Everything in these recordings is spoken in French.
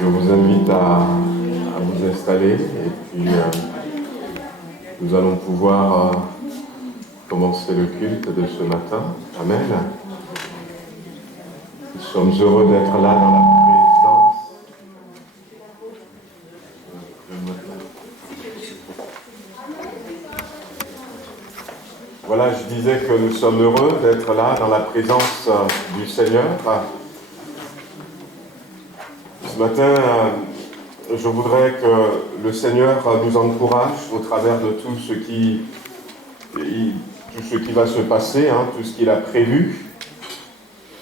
Je vous invite à vous installer et puis nous allons pouvoir commencer le culte de ce matin. Amen. Nous sommes heureux d'être là dans la présence. Voilà, je disais que nous sommes heureux d'être là dans la présence du Seigneur. Ce matin, je voudrais que le Seigneur nous encourage au travers de tout ce qui va se passer, tout ce qu'il a prévu.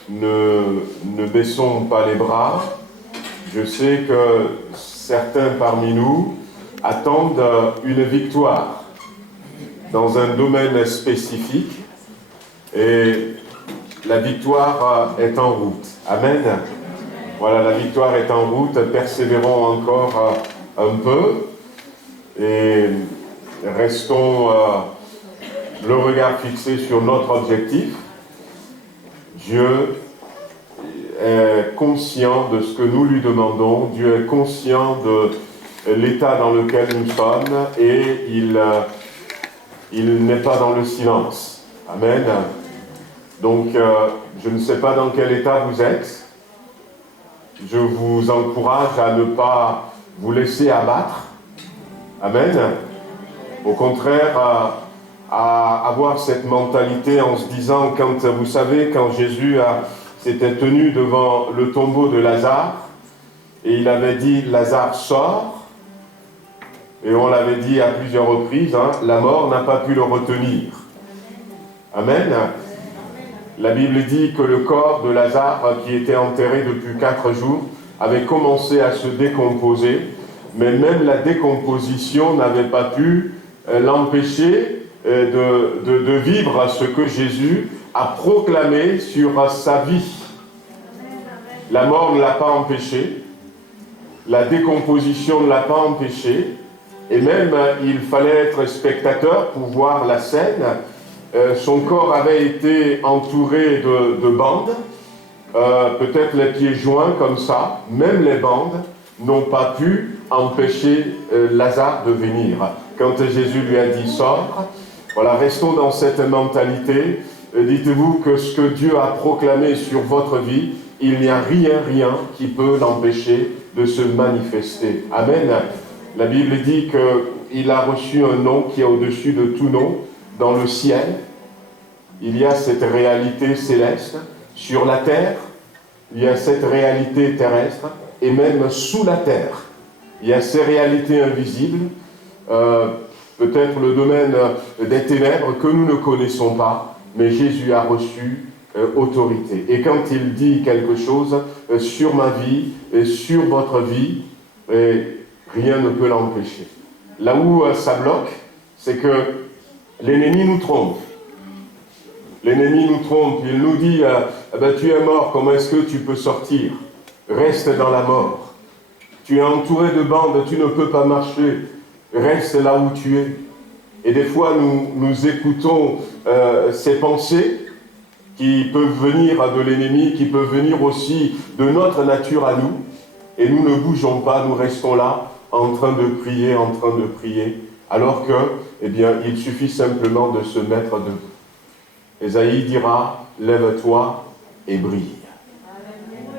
Ne baissons pas les bras. Je sais que certains parmi nous attendent une victoire dans un domaine spécifique et la victoire est en route. Amen. Voilà, la victoire est en route, persévérons encore un peu et restons le regard fixé sur notre objectif. Dieu est conscient de ce que nous lui demandons, Dieu est conscient de l'état dans lequel nous sommes et il n'est pas dans le silence. Amen. Donc, je ne sais pas dans quel état vous êtes. Je vous encourage à ne pas vous laisser abattre. Amen. Au contraire, à avoir cette mentalité en se disant, vous savez, quand Jésus s'était tenu devant le tombeau de Lazare, et il avait dit, Lazare sort, et on l'avait dit à plusieurs reprises, la mort n'a pas pu le retenir. Amen. La Bible dit que le corps de Lazare, qui était enterré depuis 4 jours, avait commencé à se décomposer, mais même la décomposition n'avait pas pu l'empêcher de vivre ce que Jésus a proclamé sur sa vie. La mort ne l'a pas empêché, la décomposition ne l'a pas empêché, et même il fallait être spectateur pour voir la scène. Son corps avait été entouré de bandes, peut-être les pieds joints comme ça, même les bandes n'ont pas pu empêcher Lazare de venir. Quand Jésus lui a dit « sors », voilà, restons dans cette mentalité, dites-vous que ce que Dieu a proclamé sur votre vie, il n'y a rien qui peut l'empêcher de se manifester. Amen. La Bible dit qu'il a reçu un nom qui est au-dessus de tout nom. Dans le ciel, il y a cette réalité céleste. Sur la terre, il y a cette réalité terrestre. Et même sous la terre, il y a ces réalités invisibles. Peut-être le domaine des ténèbres que nous ne connaissons pas. Mais Jésus a reçu autorité. Et quand il dit quelque chose sur ma vie et sur votre vie, rien ne peut l'empêcher. Là où ça bloque, c'est que l'ennemi nous trompe. L'ennemi nous trompe. Il nous dit tu es mort, comment est-ce que tu peux sortir? Reste dans la mort. Tu es entouré de bandes, tu ne peux pas marcher. Reste là où tu es. Et des fois, nous écoutons ces pensées qui peuvent venir de l'ennemi, qui peuvent venir aussi de notre nature à nous. Et nous ne bougeons pas, nous restons là, en train de prier, alors que, il suffit simplement de se mettre debout. Ésaïe dira, lève-toi et brille.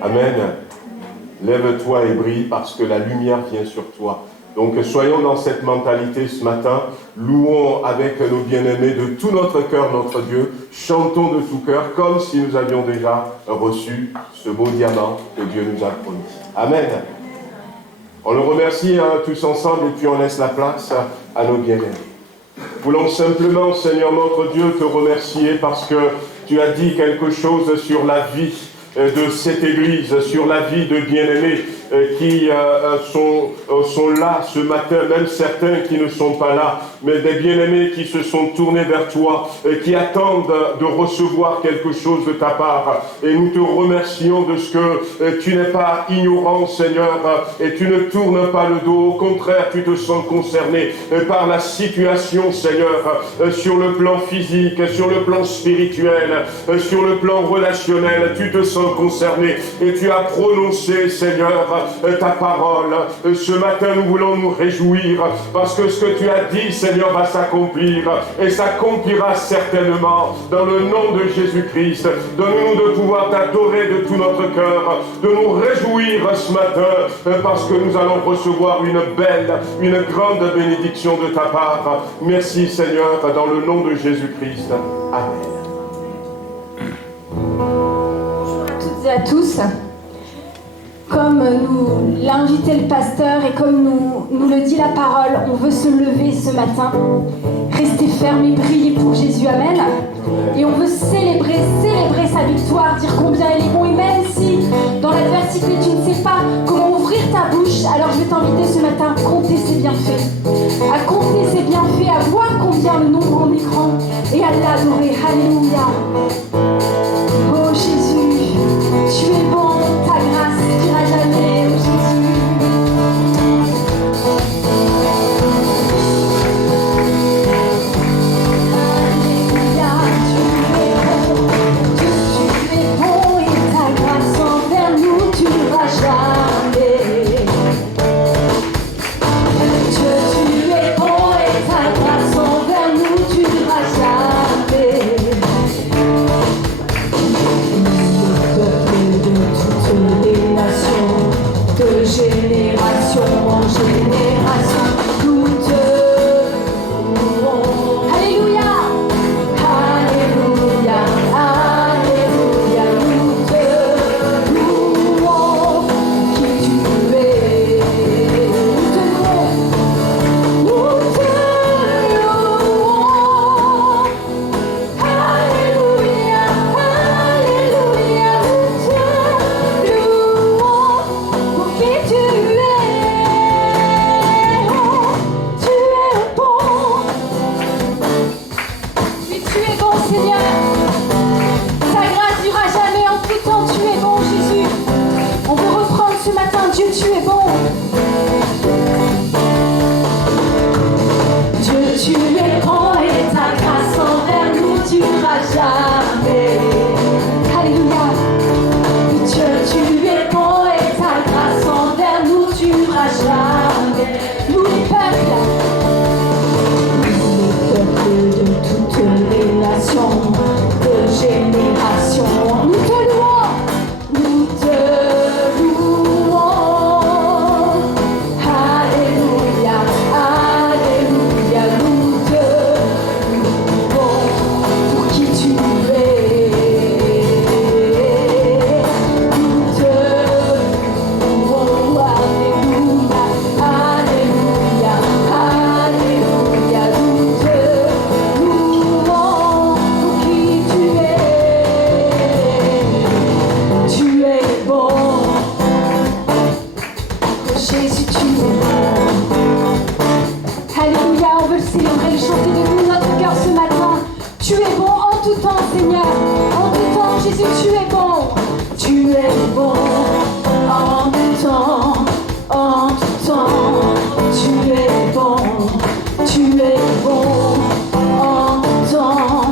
Amen. Lève-toi et brille parce que la lumière vient sur toi. Donc soyons dans cette mentalité ce matin, louons avec nos bien-aimés de tout notre cœur notre Dieu, chantons de tout cœur comme si nous avions déjà reçu ce beau diamant que Dieu nous a promis. Amen. On le remercie tous ensemble et puis on laisse la place à nos bien-aimés. Voulons simplement, Seigneur notre Dieu, te remercier parce que tu as dit quelque chose sur la vie de cette Église, sur la vie de bien-aimés qui sont là ce matin, même certains qui ne sont pas là, mais des bien-aimés qui se sont tournés vers toi et qui attendent de recevoir quelque chose de ta part. Et nous te remercions de ce que tu n'es pas ignorant, Seigneur, et tu ne tournes pas le dos. Au contraire, tu te sens concerné par la situation, Seigneur, sur le plan physique, sur le plan spirituel, sur le plan relationnel. Tu te sens concerné et tu as prononcé, Seigneur, ta parole. Ce matin, nous voulons nous réjouir parce que ce que tu as dit, Seigneur, va s'accomplir et s'accomplira certainement dans le nom de Jésus-Christ. Donne-nous de pouvoir t'adorer de tout notre cœur, de nous réjouir ce matin parce que nous allons recevoir une belle, une grande bénédiction de ta part. Merci, Seigneur, dans le nom de Jésus-Christ. Amen. Bonjour à toutes et à tous. Comme nous l'a invité le pasteur et comme nous le dit la parole, on veut se lever ce matin, rester ferme et briller pour Jésus, amen. Et on veut célébrer sa victoire, dire combien il est bon. Et même si dans l'adversité tu ne sais pas comment ouvrir ta bouche, alors je vais t'inviter ce matin à compter ses bienfaits, à voir combien le nombre en écran et à l'adorer. Alléluia. Oh Jésus, tu es bon, ta grâce n'ira jamais, oh Jésus. Alléluia, tu es bon et ta grâce envers nous tu n'ira jamais. Dieu, tu es bon et ta grâce envers nous tu n'ira jamais. De génération en génération, nous te louons. Alléluia, alléluia, alléluia, nous te louons. Qui tu es, nous te louons, nous te louons. Alléluia, alléluia, nous te louons. Pour qui tu es, oh, tu es bon. Oui, tu es bon, Seigneur. Ta grâce durera jamais en tout temps. Tu es bon, Jésus. On veut reprendre ce matin. Dieu, tu es bon. Dieu, tu es bon et ta grâce envers nous durera jamais. Alléluia. Dieu, tu es bon et ta grâce envers nous durera jamais. Nous les peuples de toutes les nations, de génération, nous te louons, nous te louons. Alléluia, alléluia, nous te louons. Pour qui tu es, nous te louons. Alléluia, alléluia, alléluia, nous te louons. Pour qui tu es bon. Oh Jésus, tu es bon. Alléluia, on veut le célébrer, le chanter de tout notre cœur ce matin. Tu es bon en tout temps, Seigneur. En tout temps, Jésus, tu es bon. Tu es bon en tout temps, en tout temps. Tu es bon, tu es bon en tout temps,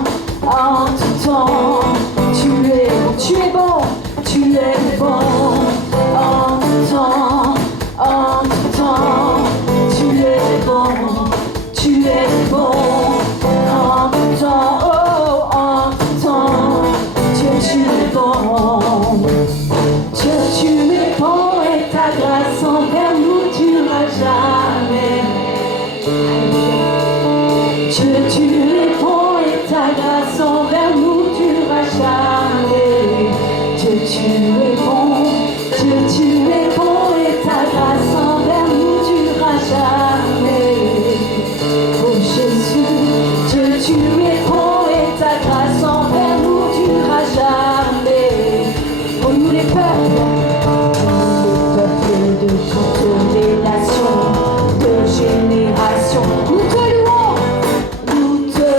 en tout temps. Tu es bon, tu es bon en tout temps, en tout temps. Tu es bon, tu es bon en tout temps, oh, en tout temps. Dieu, tu es bon. Dieu, tu es bon et ta grâce envers nous durera jamais. Dieu, tu es bon et ta grâce envers nous durera jamais. Dieu, tu es bon. Dieu, tu es bon et ta grâce envers nous durera jamais. Oh Jésus, Dieu, tu es bon et ta grâce envers nous durera jamais. Oh nous les peuples de toutes les nations, de génération, nous te louons, nous te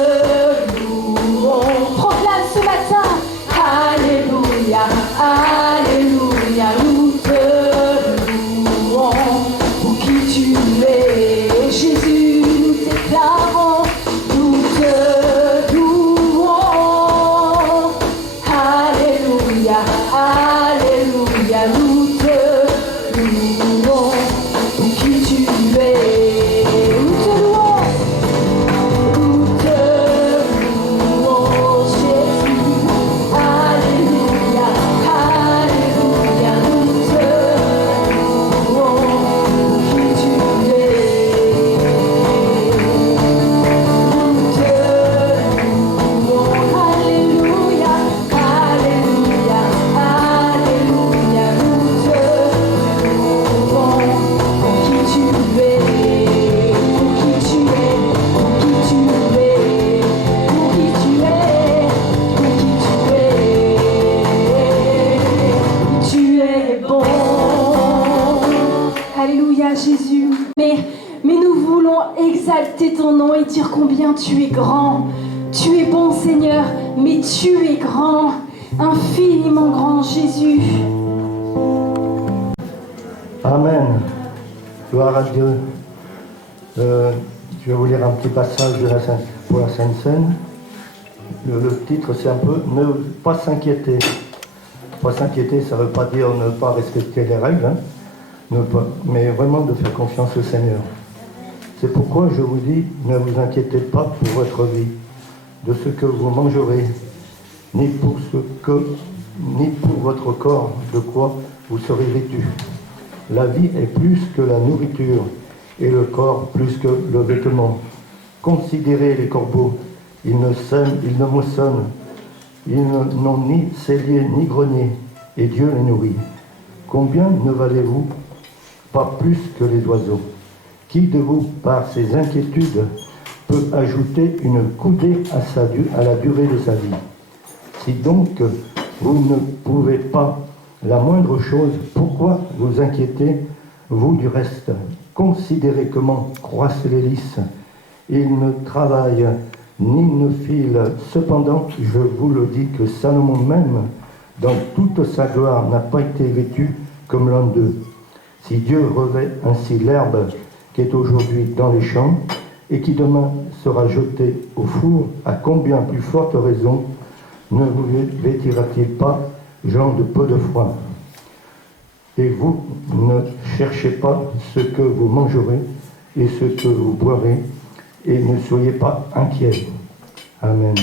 Alléluia Jésus. Mais nous voulons exalter ton nom et dire combien tu es grand. Tu es bon Seigneur, mais tu es grand, infiniment grand Jésus. Amen. Gloire à Dieu. Je vais vous lire un petit passage pour la Sainte Seine. Le titre, c'est un peu « Ne pas s'inquiéter ». Ne pas s'inquiéter, ça ne veut pas dire ne pas respecter les règles, mais vraiment de faire confiance au Seigneur. C'est pourquoi je vous dis, ne vous inquiétez pas pour votre vie, de ce que vous mangerez, ni pour votre corps, de quoi vous serez vêtus. La vie est plus que la nourriture, et le corps plus que le vêtement. Considérez les corbeaux, ils ne sèment, ils ne moissonnent, ils n'ont ni cellier ni grenier, et Dieu les nourrit. Combien ne valez-vous pas plus que les oiseaux? Qui de vous, par ses inquiétudes, peut ajouter une coudée à la durée de sa vie? Si donc vous ne pouvez pas la moindre chose, pourquoi vous inquiétez, vous du reste? Considérez comment croissent les lys. Ils ne travaillent ni ne filent. Cependant, je vous le dis que Salomon même, dans toute sa gloire, n'a pas été vêtu comme l'un d'eux. Si Dieu revêt ainsi l'herbe qui est aujourd'hui dans les champs et qui demain sera jetée au four, à combien plus forte raison ne vous vêtira-t-il pas, gens de peu de foi? Et vous ne cherchez pas ce que vous mangerez et ce que vous boirez, et ne soyez pas inquiets. Amen.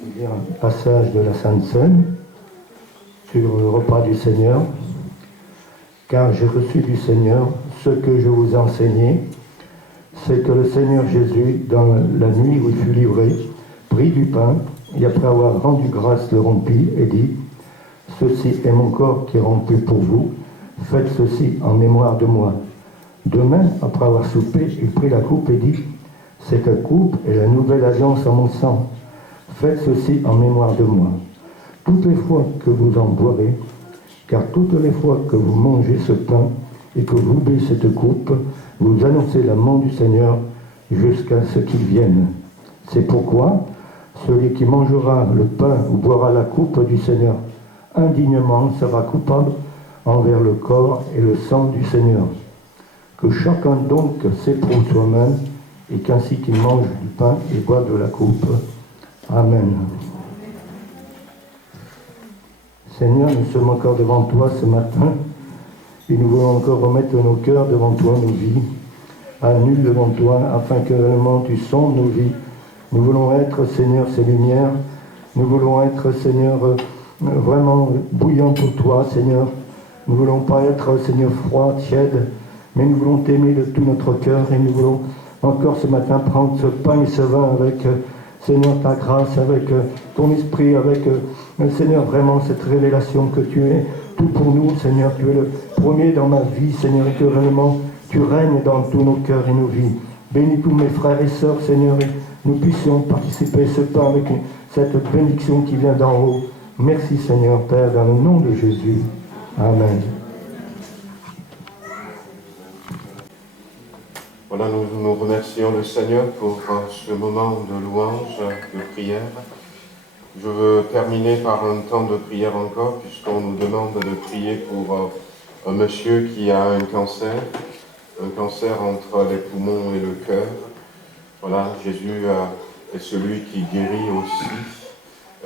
Il y a un passage de la Sainte Seine sur le repas du Seigneur. Car j'ai reçu du Seigneur ce que je vous ai enseigné, c'est que le Seigneur Jésus, dans la nuit où il fut livré, prit du pain, et après avoir rendu grâce, le rompit et dit, « Ceci est mon corps qui est rompu pour vous, faites ceci en mémoire de moi. » De même, après avoir soupé, il prit la coupe et dit, « Cette coupe est la nouvelle alliance en mon sang. Faites ceci en mémoire de moi. Toutes les fois que vous en boirez, car toutes les fois que vous mangez ce pain et que vous buvez cette coupe, vous annoncez la mort du Seigneur jusqu'à ce qu'il vienne. C'est pourquoi celui qui mangera le pain ou boira la coupe du Seigneur indignement sera coupable envers le corps et le sang du Seigneur. Que chacun donc s'éprouve soi-même, et qu'ainsi qu'il mange du pain et boit de la coupe. Amen. Seigneur, nous sommes encore devant toi ce matin, et nous voulons encore remettre nos cœurs devant toi, nos vies, à nu devant toi, afin que réellement tu sondes nos vies. Nous voulons être, Seigneur, ces lumières. Nous voulons être, Seigneur, vraiment bouillants pour toi, Seigneur. Nous ne voulons pas être, Seigneur, froid, tiède, mais nous voulons t'aimer de tout notre cœur, et nous voulons encore ce matin prendre ce pain et ce vin avec, Seigneur, ta grâce, avec ton esprit, avec, Seigneur, vraiment cette révélation que tu es tout pour nous, Seigneur. Tu es le premier dans ma vie, Seigneur, et que réellement tu règnes dans tous nos cœurs et nos vies. Bénis tous mes frères et sœurs, Seigneur, et nous puissions participer à ce pain avec cette bénédiction qui vient d'en haut. Merci, Seigneur, Père, dans le nom de Jésus. Amen. Voilà, nous remercions le Seigneur pour ce moment de louange, de prière. Je veux terminer par un temps de prière encore, puisqu'on nous demande de prier pour un monsieur qui a un cancer entre les poumons et le cœur. Voilà, Jésus est celui qui guérit aussi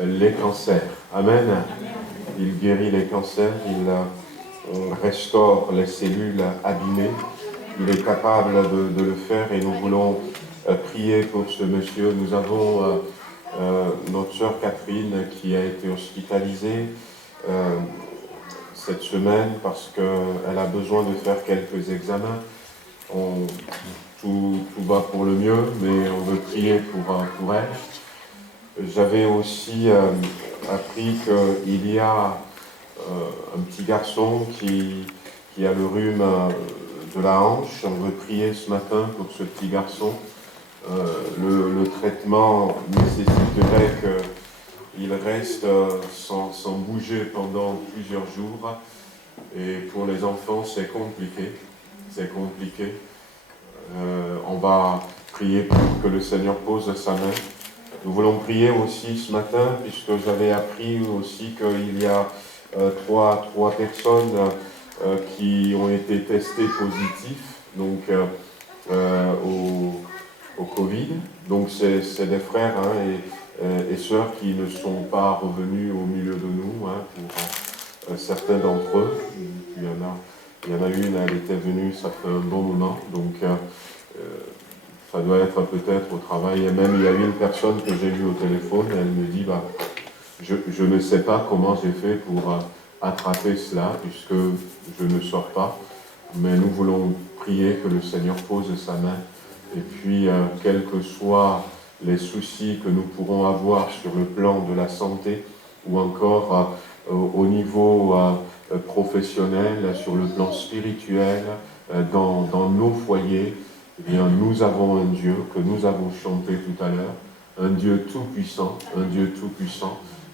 les cancers. Amen. Il guérit les cancers, il restaure les cellules abîmées. Il est capable de le faire, et nous voulons prier pour ce monsieur. Nous avons notre sœur Catherine qui a été hospitalisée cette semaine parce qu'elle a besoin de faire quelques examens. Tout va pour le mieux, mais on veut prier pour elle. J'avais aussi appris qu'il y a un petit garçon qui a le rhume de la hanche. On veut prier ce matin pour ce petit garçon. Le traitement nécessiterait qu'il reste sans bouger pendant plusieurs jours. Et pour les enfants, c'est compliqué. C'est compliqué. On va prier pour que le Seigneur pose sa main. Nous voulons prier aussi ce matin, puisque j'avais appris aussi qu'il y a trois personnes qui ont été testées positives donc, au Covid. Donc c'est des frères et sœurs qui ne sont pas revenus au milieu de nous, pour certains d'entre eux. Il y en a une, elle était venue, ça fait un bon moment, donc ça doit être peut-être au travail. Et même il y a eu une personne que j'ai vue au téléphone, et elle me dit, je ne sais pas comment j'ai fait pour attraper cela, puisque je ne sors pas, mais nous voulons prier que le Seigneur pose sa main, et puis quels que soient les soucis que nous pourrons avoir sur le plan de la santé, ou encore au niveau professionnel, sur le plan spirituel, dans nos foyers, eh bien, nous avons un Dieu que nous avons chanté tout à l'heure, un Dieu tout-puissant,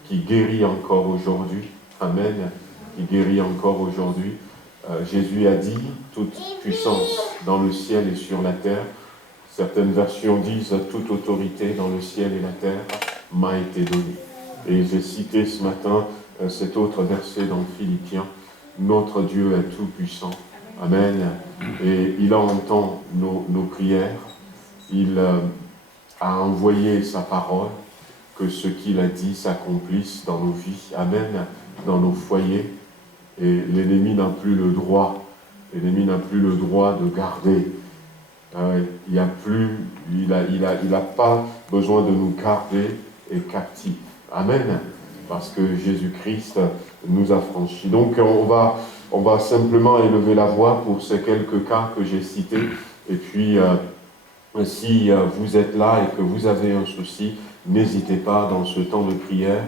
qui guérit encore aujourd'hui. Amen. Qui guérit encore aujourd'hui. Jésus a dit, toute puissance dans le ciel et sur la terre. Certaines versions disent, toute autorité dans le ciel et la terre m'a été donnée. Et j'ai cité ce matin cet autre verset dans Philippiens. Notre Dieu est tout-puissant. Amen. Et il entend nos prières. Il a envoyé sa parole, que ce qu'il a dit s'accomplisse dans nos vies. Amen. Dans nos foyers. Et l'ennemi n'a plus le droit. L'ennemi n'a plus le droit de garder. Il n'a pas besoin de nous garder et captifs. Amen. Parce que Jésus-Christ nous a franchis. Donc on va simplement élever la voix pour ces quelques cas que j'ai cités. Et puis, si vous êtes là et que vous avez un souci, n'hésitez pas dans ce temps de prière.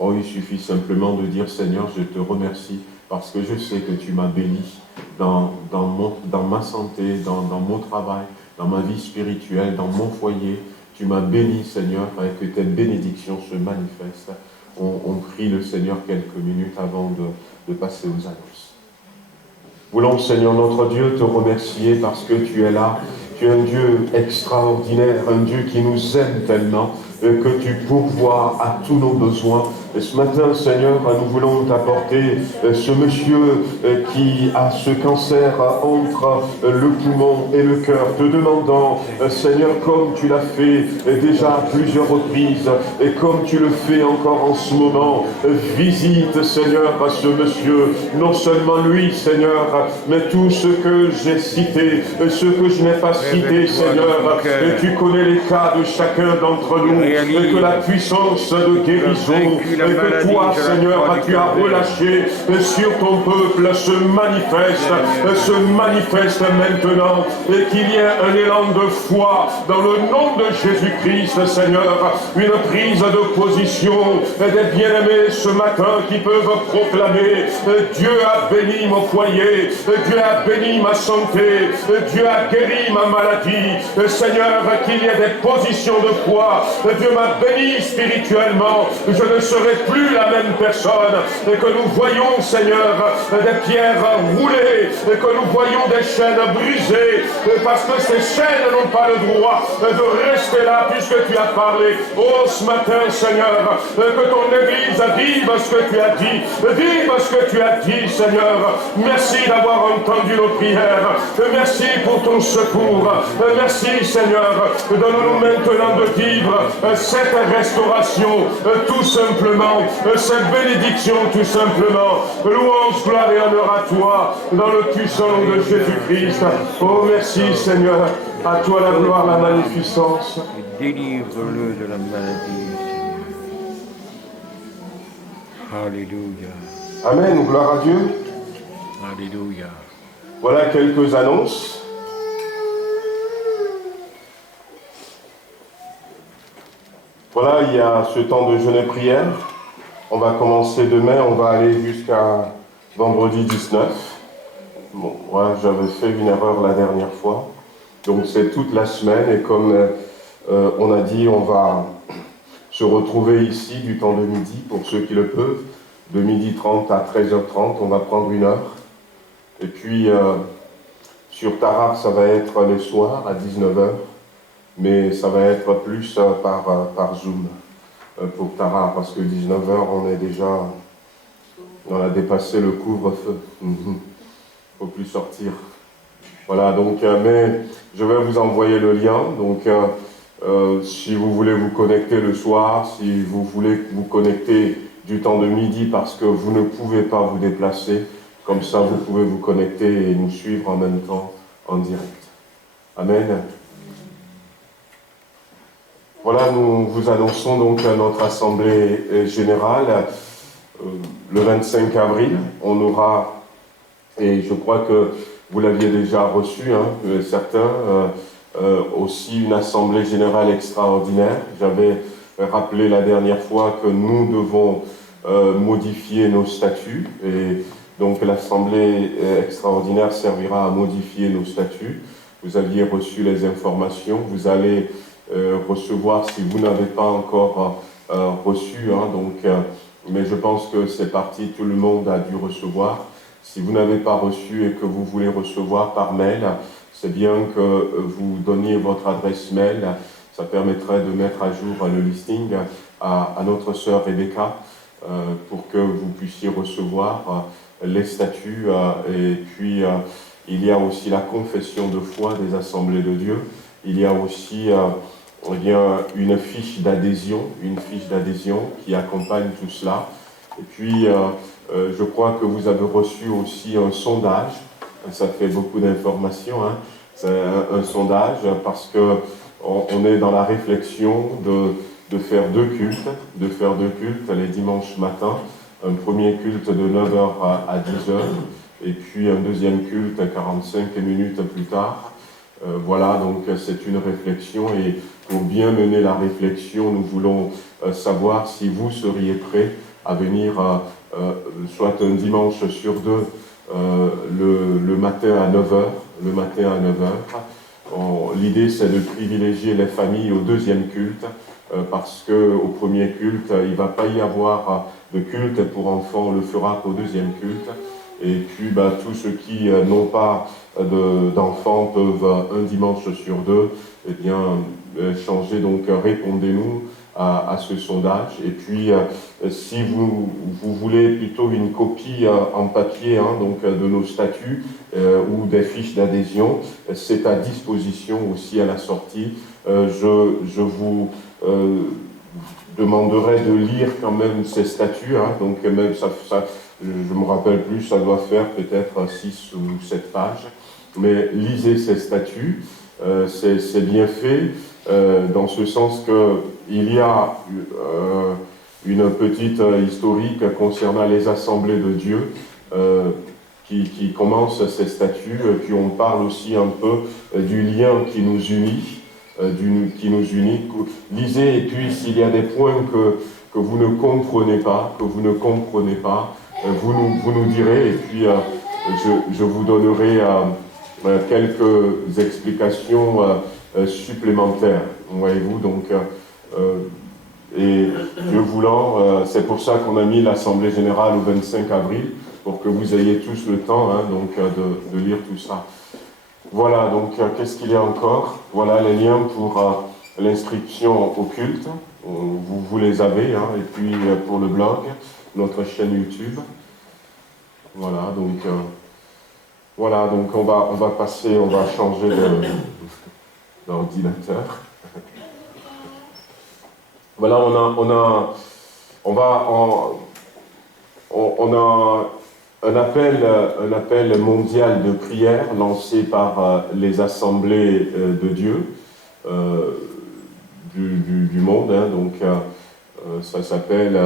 Il suffit simplement de dire, Seigneur, je te remercie parce que je sais que tu m'as béni dans ma santé, dans mon travail, dans ma vie spirituelle, dans mon foyer. Tu m'as béni, Seigneur, et que tes bénédictions se manifestent. On prie le Seigneur quelques minutes avant de passer aux annonces. Voulons, Seigneur notre Dieu, te remercier parce que tu es là. Tu es un Dieu extraordinaire, un Dieu qui nous aime tellement, que tu pourvois à tous nos besoins. Et ce matin, Seigneur, nous voulons t'apporter ce monsieur qui a ce cancer entre le poumon et le cœur, te demandant, Seigneur, comme tu l'as fait déjà à plusieurs reprises, et comme tu le fais encore en ce moment, visite, Seigneur, ce monsieur, non seulement lui, Seigneur, mais tout ce que j'ai cité, ce que je n'ai pas cité, Seigneur, et tu connais les cas de chacun d'entre nous, et que la puissance de guérison, et que toi, Seigneur, tu as relâché sur ton peuple se manifeste maintenant, et qu'il y ait un élan de foi dans le nom de Jésus-Christ, Seigneur, une prise de position des bien-aimés ce matin qui peuvent proclamer, Dieu a béni mon foyer, Dieu a béni ma santé, Dieu a guéri ma maladie, Seigneur, qu'il y ait des positions de foi, Dieu m'a béni spirituellement, je ne serai plus la même personne, et que nous voyons, Seigneur, des pierres roulées, et que nous voyons des chaînes brisées, parce que ces chaînes n'ont pas le droit de rester là, puisque tu as parlé. Oh, ce matin, Seigneur, que ton Église vive ce que tu as dit, vive ce que tu as dit, Seigneur. Merci d'avoir entendu nos prières, merci pour ton secours, merci, Seigneur. Donne-nous maintenant de vivre cette restauration, tout simplement, cette bénédiction, tout simplement. Louange, gloire et honneur à toi, dans le puissant nom de Jésus-Christ. Oh, merci, Seigneur. À toi la gloire, la magnificence. Délivre-le de la maladie, Seigneur. Alléluia. Amen, gloire à Dieu. Alléluia. Voilà quelques annonces. Voilà, il y a ce temps de jeûne et prière. On va commencer demain, on va aller jusqu'à vendredi 19. Bon, moi j'avais fait une erreur la dernière fois. Donc c'est toute la semaine et comme on a dit, on va se retrouver ici du temps de midi pour ceux qui le peuvent. de 12h30 à 13h30, on va prendre 1 heure. Et puis, sur Tarare, ça va être le soir à 19h, mais ça va être plus par Zoom pour Tarare, parce que 19h, on a dépassé le couvre-feu. Faut plus sortir. Voilà, donc, mais je vais vous envoyer le lien. Donc, si vous voulez vous connecter le soir, si vous voulez vous connecter du temps de midi parce que vous ne pouvez pas vous déplacer, comme ça vous pouvez vous connecter et nous suivre en même temps en direct. Amen. Voilà, nous vous annonçons donc notre assemblée générale. Le 25 avril, on aura, et je crois que vous l'aviez déjà reçu, certains, aussi une assemblée générale extraordinaire. J'avais rappelé la dernière fois que nous devons modifier nos statuts, et donc l'assemblée extraordinaire servira à modifier nos statuts. Vous aviez reçu les informations, vous allez recevoir si vous n'avez pas encore reçu, mais je pense que c'est parti, tout le monde a dû recevoir. Si vous n'avez pas reçu et que vous voulez recevoir par mail, c'est bien que vous donniez votre adresse mail. Ça permettrait de mettre à jour le listing à notre sœur Rebecca pour que vous puissiez recevoir les statuts. Et puis, il y a aussi la confession de foi des assemblées de Dieu. Il y a aussi une fiche d'adhésion qui accompagne tout cela. Et puis, je crois que vous avez reçu aussi un sondage. Ça fait beaucoup d'informations. C'est un sondage parce que on est dans la réflexion de faire 2 cultes les dimanches matins. Un premier culte de 9h à 10h et puis un deuxième culte 45 minutes plus tard. Voilà, donc c'est une réflexion, et pour bien mener la réflexion, nous voulons savoir si vous seriez prêts à venir soit un dimanche sur 2 le matin à 9h. L'idée, c'est de privilégier les familles au deuxième culte, parce qu'au premier culte, il ne va pas y avoir de culte pour enfants, on le fera qu'au deuxième culte. Et puis, tous ceux qui n'ont pas d'enfants peuvent un dimanche sur 2, changer. Donc, répondez-nous à ce sondage. Et puis, si vous voulez plutôt une copie en papier de nos statuts ou des fiches d'adhésion, c'est à disposition aussi à la sortie. Je vous demanderai de lire quand même ces statuts. Donc, même je me rappelle plus, ça doit faire peut-être 6 ou 7 pages. Mais lisez ces statuts, c'est bien fait, dans ce sens qu'il y a une petite historique concernant les assemblées de Dieu qui commence ces statuts, puis on parle aussi un peu du lien qui nous unit, Lisez, et puis s'il y a des points que vous ne comprenez pas, vous nous direz, et puis je vous donnerai quelques explications supplémentaires, voyez-vous. Donc, et Dieu voulant, c'est pour ça qu'on a mis l'Assemblée Générale au 25 avril, pour que vous ayez tous le temps de lire tout ça. Voilà, donc qu'est-ce qu'il y a encore? Voilà les liens pour l'inscription au culte, vous les avez, et puis pour le blog, notre chaîne YouTube. Voilà, donc on va passer, on va changer d'ordinateur. Voilà, on a un appel mondial de prière lancé par les assemblées de Dieu du monde. Ça s'appelle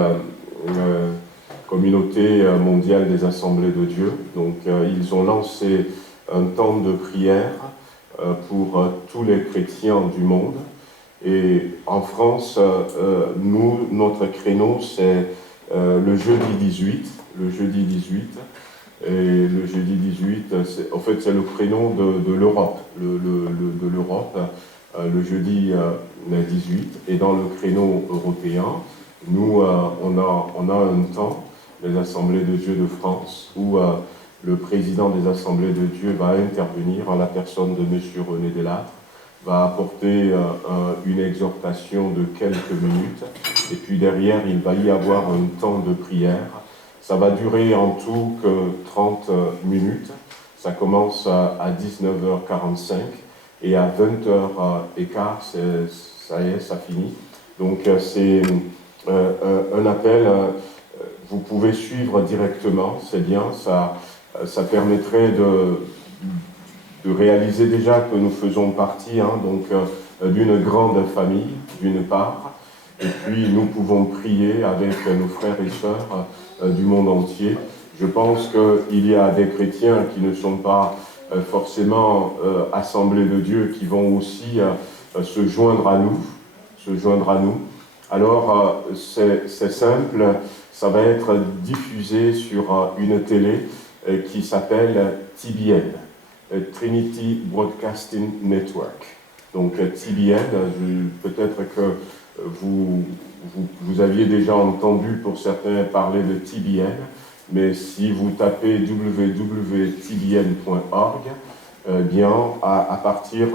Communauté mondiale des assemblées de Dieu. Donc, ils ont lancé un temps de prière pour tous les chrétiens du monde. Et en France, notre créneau, c'est le jeudi 18. Et le jeudi 18, c'est le créneau de l'Europe, de l'Europe, le jeudi 18. Et dans le créneau européen, nous, on a un temps les Assemblées de Dieu de France, où le président des Assemblées de Dieu va intervenir en la personne de M. René Delattre, va apporter une exhortation de quelques minutes, et puis derrière, il va y avoir un temps de prière. Ça va durer en tout que 30 minutes. Ça commence à 19h45, et à 20h15, ça y est, ça finit. Donc c'est un appel, vous pouvez suivre directement, c'est bien, ça permettrait de réaliser déjà que nous faisons partie d'une grande famille, d'une part, et puis nous pouvons prier avec nos frères et sœurs du monde entier. Je pense qu'il y a des chrétiens qui ne sont pas forcément assemblés de Dieu, qui vont aussi se joindre à nous. Alors c'est simple, ça va être diffusé sur une télé qui s'appelle TBN, Trinity Broadcasting Network. Donc TBN, peut-être que vous aviez déjà entendu pour certains parler de TBN, mais si vous tapez www.tbn.org, bien à partir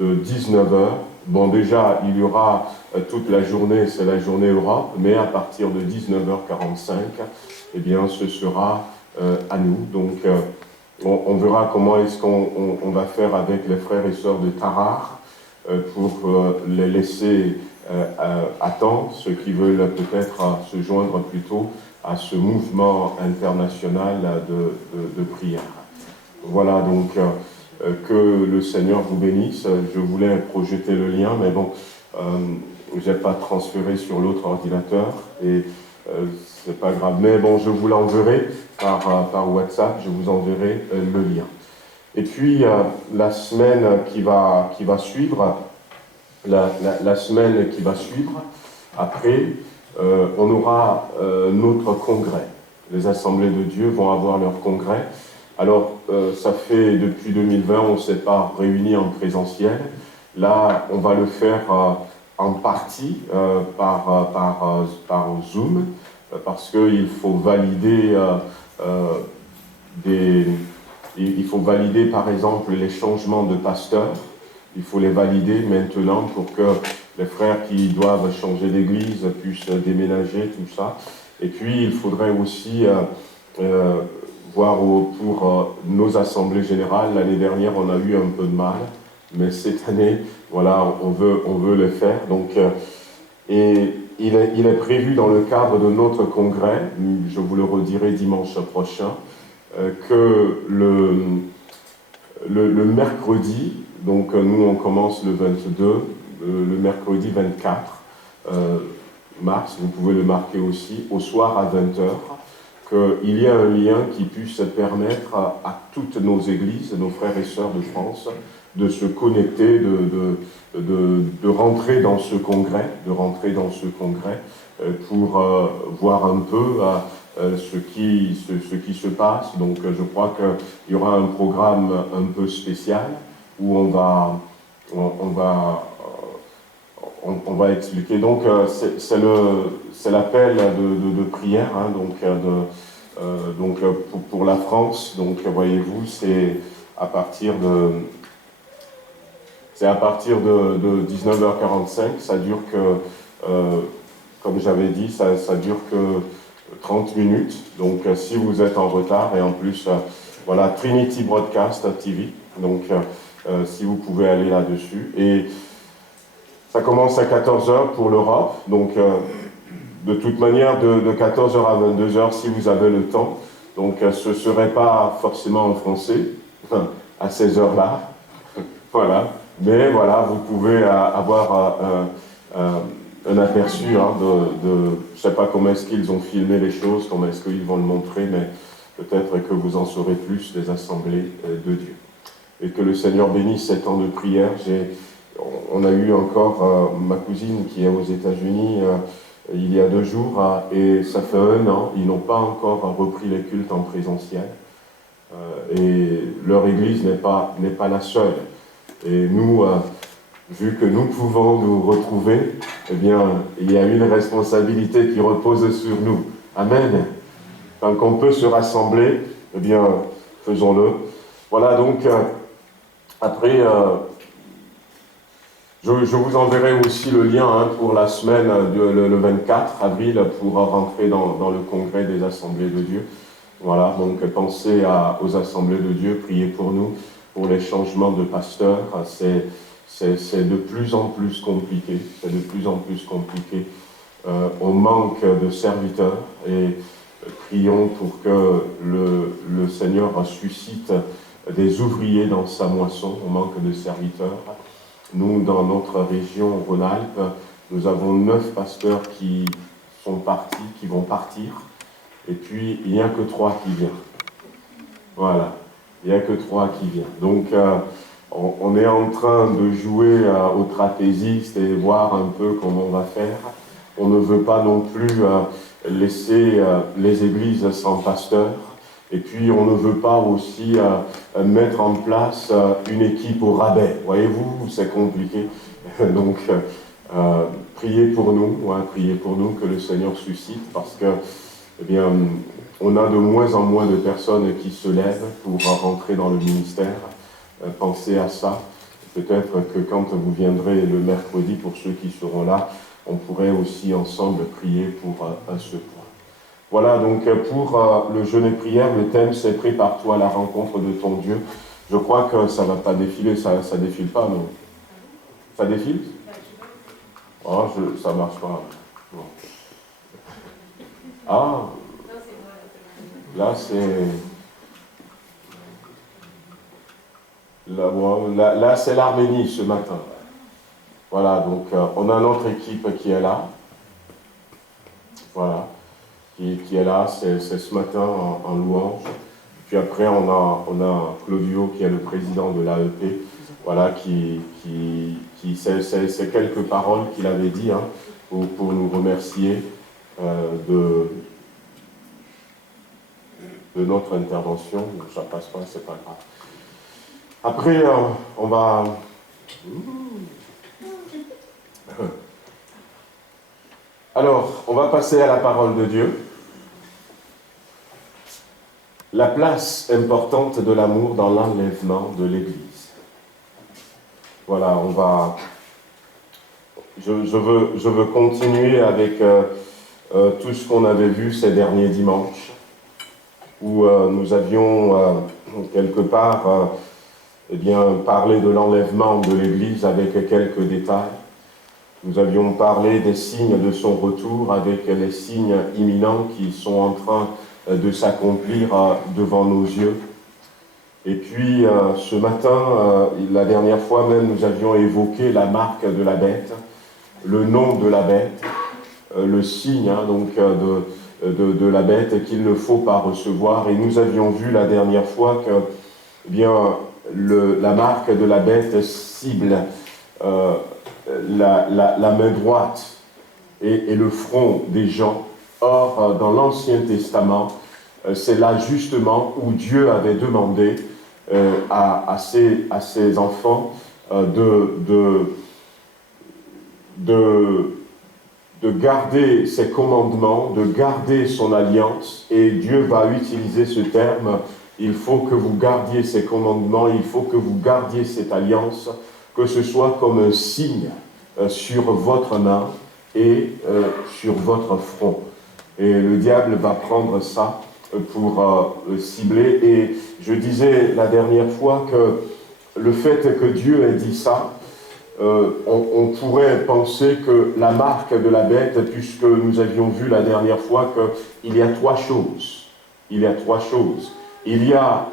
de 19h, bon déjà il y aura toute la journée, c'est la journée Europe, mais à partir de 19h45, eh bien ce sera à nous. Donc on verra comment est-ce qu'on va faire avec les frères et sœurs de Tarare pour les laisser attendre, ceux qui veulent peut-être se joindre plutôt à ce mouvement international de prière. Voilà, donc que le Seigneur vous bénisse. Je voulais projeter le lien, mais bon, je n'ai pas transféré sur l'autre ordinateur, et c'est pas grave. Mais bon, je vous l'enverrai par WhatsApp, je vous enverrai le lien. Et puis, la semaine qui va suivre, la semaine qui va suivre, après, on aura notre congrès. Les Assemblées de Dieu vont avoir leur congrès. Alors, ça fait depuis 2020, on ne s'est pas réunis en présentiel. Là, on va le faire en partie par Zoom, parce qu'il faut valider il faut valider, par exemple, les changements de pasteur. Il faut les valider maintenant pour que les frères qui doivent changer d'église puissent déménager, tout ça. Et puis, il faudrait aussi voir pour nos assemblées générales. L'année dernière, on a eu un peu de mal, mais cette année, voilà, on veut le faire. Donc, et il est prévu dans le cadre de notre congrès, je vous le redirai dimanche prochain, que le mercredi, donc nous on commence le 22, le mercredi 24 mars, vous pouvez le marquer aussi, au soir à 20h, qu'il y ait un lien qui puisse permettre à toutes nos églises, nos frères et sœurs de France, de se connecter, de rentrer dans ce congrès, pour voir un peu ce qui se passe. Donc je crois qu'il y aura un programme un peu spécial où on va expliquer. Donc c'est l'appel de prière, hein, donc pour la France. Donc voyez-vous, c'est à partir de 19h45, ça dure que, comme j'avais dit, ça dure que 30 minutes. Donc si vous êtes en retard, et en plus, voilà, Trinity Broadcast TV, donc si vous pouvez aller là-dessus. Et ça commence à 14h pour l'Europe, donc de toute manière, de 14h à 22h, si vous avez le temps. Donc ce ne serait pas forcément en français, à ces heures-là, voilà. Mais voilà, vous pouvez avoir un aperçu je ne sais pas comment est-ce qu'ils ont filmé les choses, comment est-ce qu'ils vont le montrer, mais peut-être que vous en saurez plus des assemblées de Dieu. Et que le Seigneur bénisse ces temps de prière. On a eu encore ma cousine qui est aux États-Unis il y a 2 jours, et ça fait 1 an, ils n'ont pas encore repris les cultes en présentiel. Et leur église n'est pas la seule. Et nous, vu que nous pouvons nous retrouver, eh bien, il y a une responsabilité qui repose sur nous. Amen. Tant qu'on peut se rassembler, eh bien, faisons-le. Voilà, donc, après, je vous enverrai aussi le lien pour la semaine le 24 avril pour rentrer dans le congrès des assemblées de Dieu. Voilà, donc pensez aux assemblées de Dieu, priez pour nous, pour les changements de pasteurs. C'est de plus en plus compliqué, c'est de plus en plus compliqué. On manque de serviteurs et prions pour que le Seigneur suscite des ouvriers dans sa moisson. On manque de serviteurs. Nous, dans notre région Rhône-Alpes, nous avons 9 pasteurs qui sont partis, qui vont partir. Et puis, il n'y a que 3 qui viennent. Voilà, il n'y a que 3 qui viennent. Donc, on est en train de jouer au trapéziste et voir un peu comment on va faire. On ne veut pas non plus laisser les églises sans pasteur. Et puis, on ne veut pas aussi mettre en place une équipe au rabais. Voyez-vous, c'est compliqué. Donc, priez pour nous, priez pour nous que le Seigneur suscite, parce que, eh bien, on a de moins en moins de personnes qui se lèvent pour rentrer dans le ministère. Pensez à ça. Peut-être que quand vous viendrez le mercredi, pour ceux qui seront là, on pourrait aussi ensemble prier pour ce point. Voilà, donc pour le jeûne et prière, le thème c'est « Prépare-toi à la rencontre de ton Dieu ». Je crois que ça ne va pas défiler, ça défile pas, non? Ça défile? Oh, ça ne marche pas. Bon. Ah, là c'est... Là c'est l'Arménie ce matin. Voilà, donc on a notre équipe qui est là. Voilà. Qui est là, c'est ce matin en louange. Puis après, on a Claudio qui est le président de l'AEP, voilà, c'est quelques paroles qu'il avait dit pour nous remercier de notre intervention. Ça passe pas, c'est pas grave. Après, on va... Alors, on va passer à la parole de Dieu. La place importante de l'amour dans l'enlèvement de l'Église. Voilà, je veux continuer avec tout ce qu'on avait vu ces derniers dimanches, où nous avions quelque part parlé de l'enlèvement de l'Église avec quelques détails. Nous avions parlé des signes de son retour avec les signes imminents qui sont en train de s'accomplir devant nos yeux. Et puis, ce matin, la dernière fois même, nous avions évoqué la marque de la bête, le nom de la bête, le signe de la bête qu'il ne faut pas recevoir. Et nous avions vu la dernière fois que la marque de la bête cible la main droite et le front des gens. Or, dans l'Ancien Testament, c'est là justement où Dieu avait demandé à ses enfants de garder ses commandements, de garder son alliance, et Dieu va utiliser ce terme. Il faut que vous gardiez ces commandements, il faut que vous gardiez cette alliance, que ce soit comme un signe sur votre main et sur votre front. Et le diable va prendre ça pour cibler. Et je disais la dernière fois que le fait que Dieu ait dit ça, on pourrait penser que la marque de la bête, puisque nous avions vu la dernière fois qu'il y a 3 choses. Il y a 3 choses. Il y a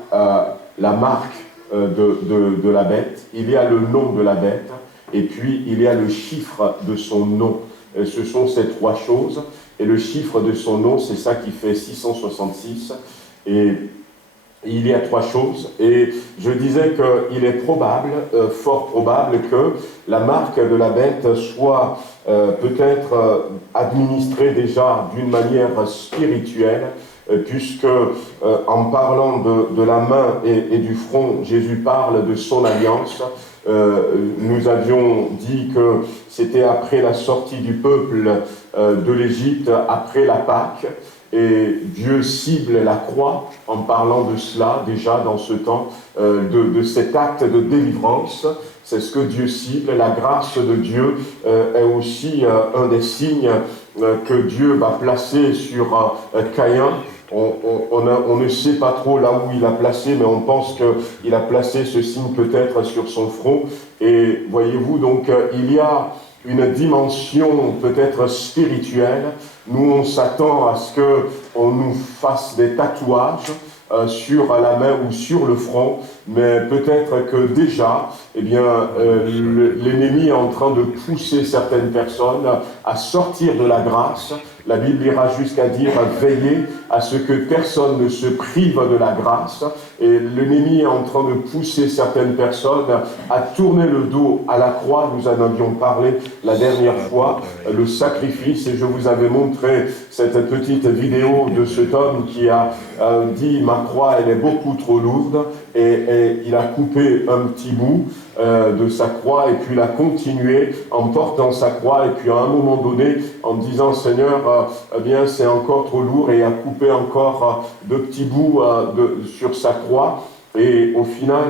la marque de la bête, il y a le nom de la bête, et puis il y a le chiffre de son nom. Ce sont ces 3 choses. Et le chiffre de son nom, c'est ça qui fait 666. Et il y a 3 choses. Et je disais qu'il est probable, fort probable, que la marque de la bête soit peut-être administrée déjà d'une manière spirituelle, puisque en parlant de la main et du front, Jésus parle de son alliance. Nous avions dit que c'était après la sortie du peuple de l'Égypte, après la Pâque, Et Dieu cible la croix en parlant de cela déjà dans ce temps, de cet acte de délivrance. C'est ce que Dieu cible. La grâce de Dieu est aussi un des signes que Dieu va placer sur Caïn. On ne sait pas trop là où il a placé, mais on pense qu'il a placé ce signe peut-être sur son front. Et voyez-vous, donc il y a une dimension peut-être spirituelle. Nous, on s'attend à ce qu'on nous fasse des tatouages sur la main ou sur le front, mais peut-être que déjà, l'ennemi est en train de pousser certaines personnes à sortir de la grâce. La Bible ira jusqu'à dire « veillez à ce que personne ne se prive de la grâce ». Et l'ennemi est en train de pousser certaines personnes à tourner le dos à la croix. Nous en avions parlé la dernière fois, le sacrifice. Et je vous avais montré cette petite vidéo de cet homme qui a dit « ma croix, elle est beaucoup trop lourde ». Et il a coupé un petit bout de sa croix et puis il a continué en portant sa croix et puis à un moment donné en disant Seigneur c'est encore trop lourd et il a coupé encore de petits bouts sur sa croix et au final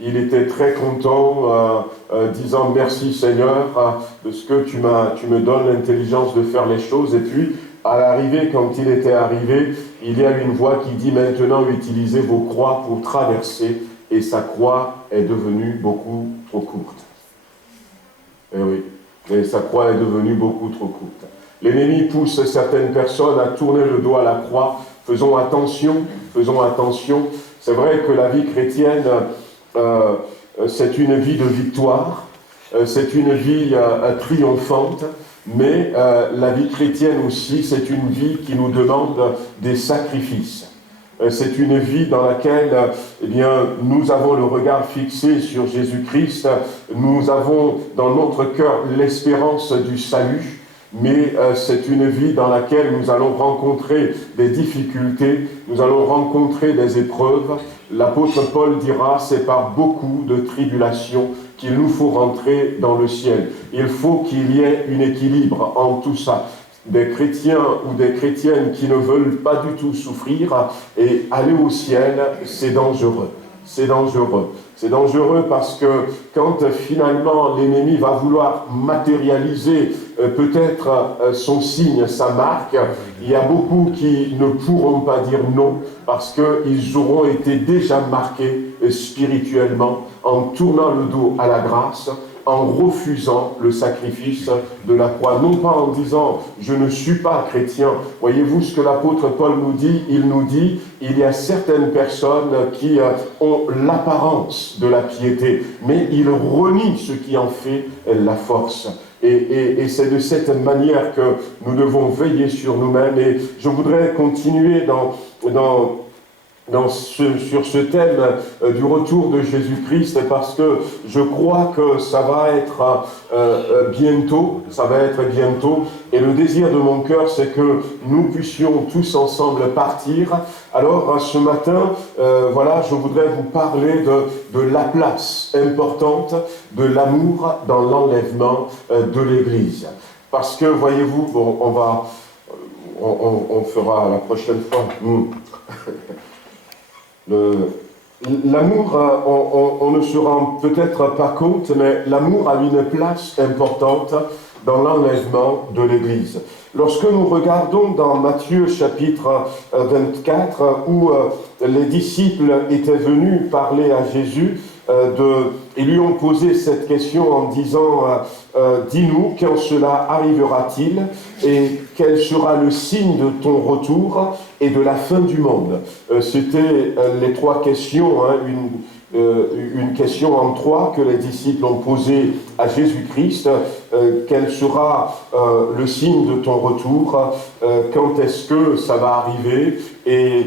il était très content disant merci Seigneur de ce que tu me donnes l'intelligence de faire les choses. Et puis à l'arrivée, quand il était arrivé, il y a une voix qui dit maintenant utilisez vos croix pour traverser. Et sa croix est devenue beaucoup trop courte. Eh oui, et sa croix est devenue beaucoup trop courte. L'ennemi pousse certaines personnes à tourner le dos à la croix. Faisons attention, faisons attention. C'est vrai que la vie chrétienne, c'est une vie de victoire, c'est une vie triomphante, mais la vie chrétienne aussi, c'est une vie qui nous demande des sacrifices. C'est une vie dans laquelle nous avons le regard fixé sur Jésus-Christ, nous avons dans notre cœur l'espérance du salut, mais c'est une vie dans laquelle nous allons rencontrer des difficultés, nous allons rencontrer des épreuves. L'apôtre Paul dira, c'est par beaucoup de tribulations qu'il nous faut rentrer dans le ciel. Il faut qu'il y ait un équilibre en tout ça. Des chrétiens ou des chrétiennes qui ne veulent pas du tout souffrir et aller au ciel, c'est dangereux. C'est dangereux. C'est dangereux parce que quand finalement l'ennemi va vouloir matérialiser peut-être son signe, sa marque, il y a beaucoup qui ne pourront pas dire non parce qu'ils auront été déjà marqués spirituellement en tournant le dos à la grâce, en refusant le sacrifice de la croix. Non pas en disant « je ne suis pas chrétien ». Voyez-vous ce que l'apôtre Paul nous dit? Il nous dit « il y a certaines personnes qui ont l'apparence de la piété, mais ils renient ce qui en fait la force ». Et c'est de cette manière que nous devons veiller sur nous-mêmes. Et je voudrais continuer sur ce thème du retour de Jésus-Christ parce que je crois que ça va être bientôt, et le désir de mon cœur c'est que nous puissions tous ensemble partir. Alors ce matin, je voudrais vous parler de la place importante de l'amour dans l'enlèvement de l'Église. Parce que voyez-vous, on fera la prochaine fois. L'amour, on ne se rend peut-être pas compte, mais l'amour a une place importante dans l'enlèvement de l'Église. Lorsque nous regardons dans Matthieu chapitre 24, où les disciples étaient venus parler à Jésus, ils lui ont posé cette question en disant « Dis-nous, quand cela arrivera-t-il et quel sera le signe de ton retour et de la fin du monde ?» C'était les trois questions, une question en trois que les disciples ont posée à Jésus-Christ. Quel sera le signe de ton retour? Quand est-ce que ça va arriver? Et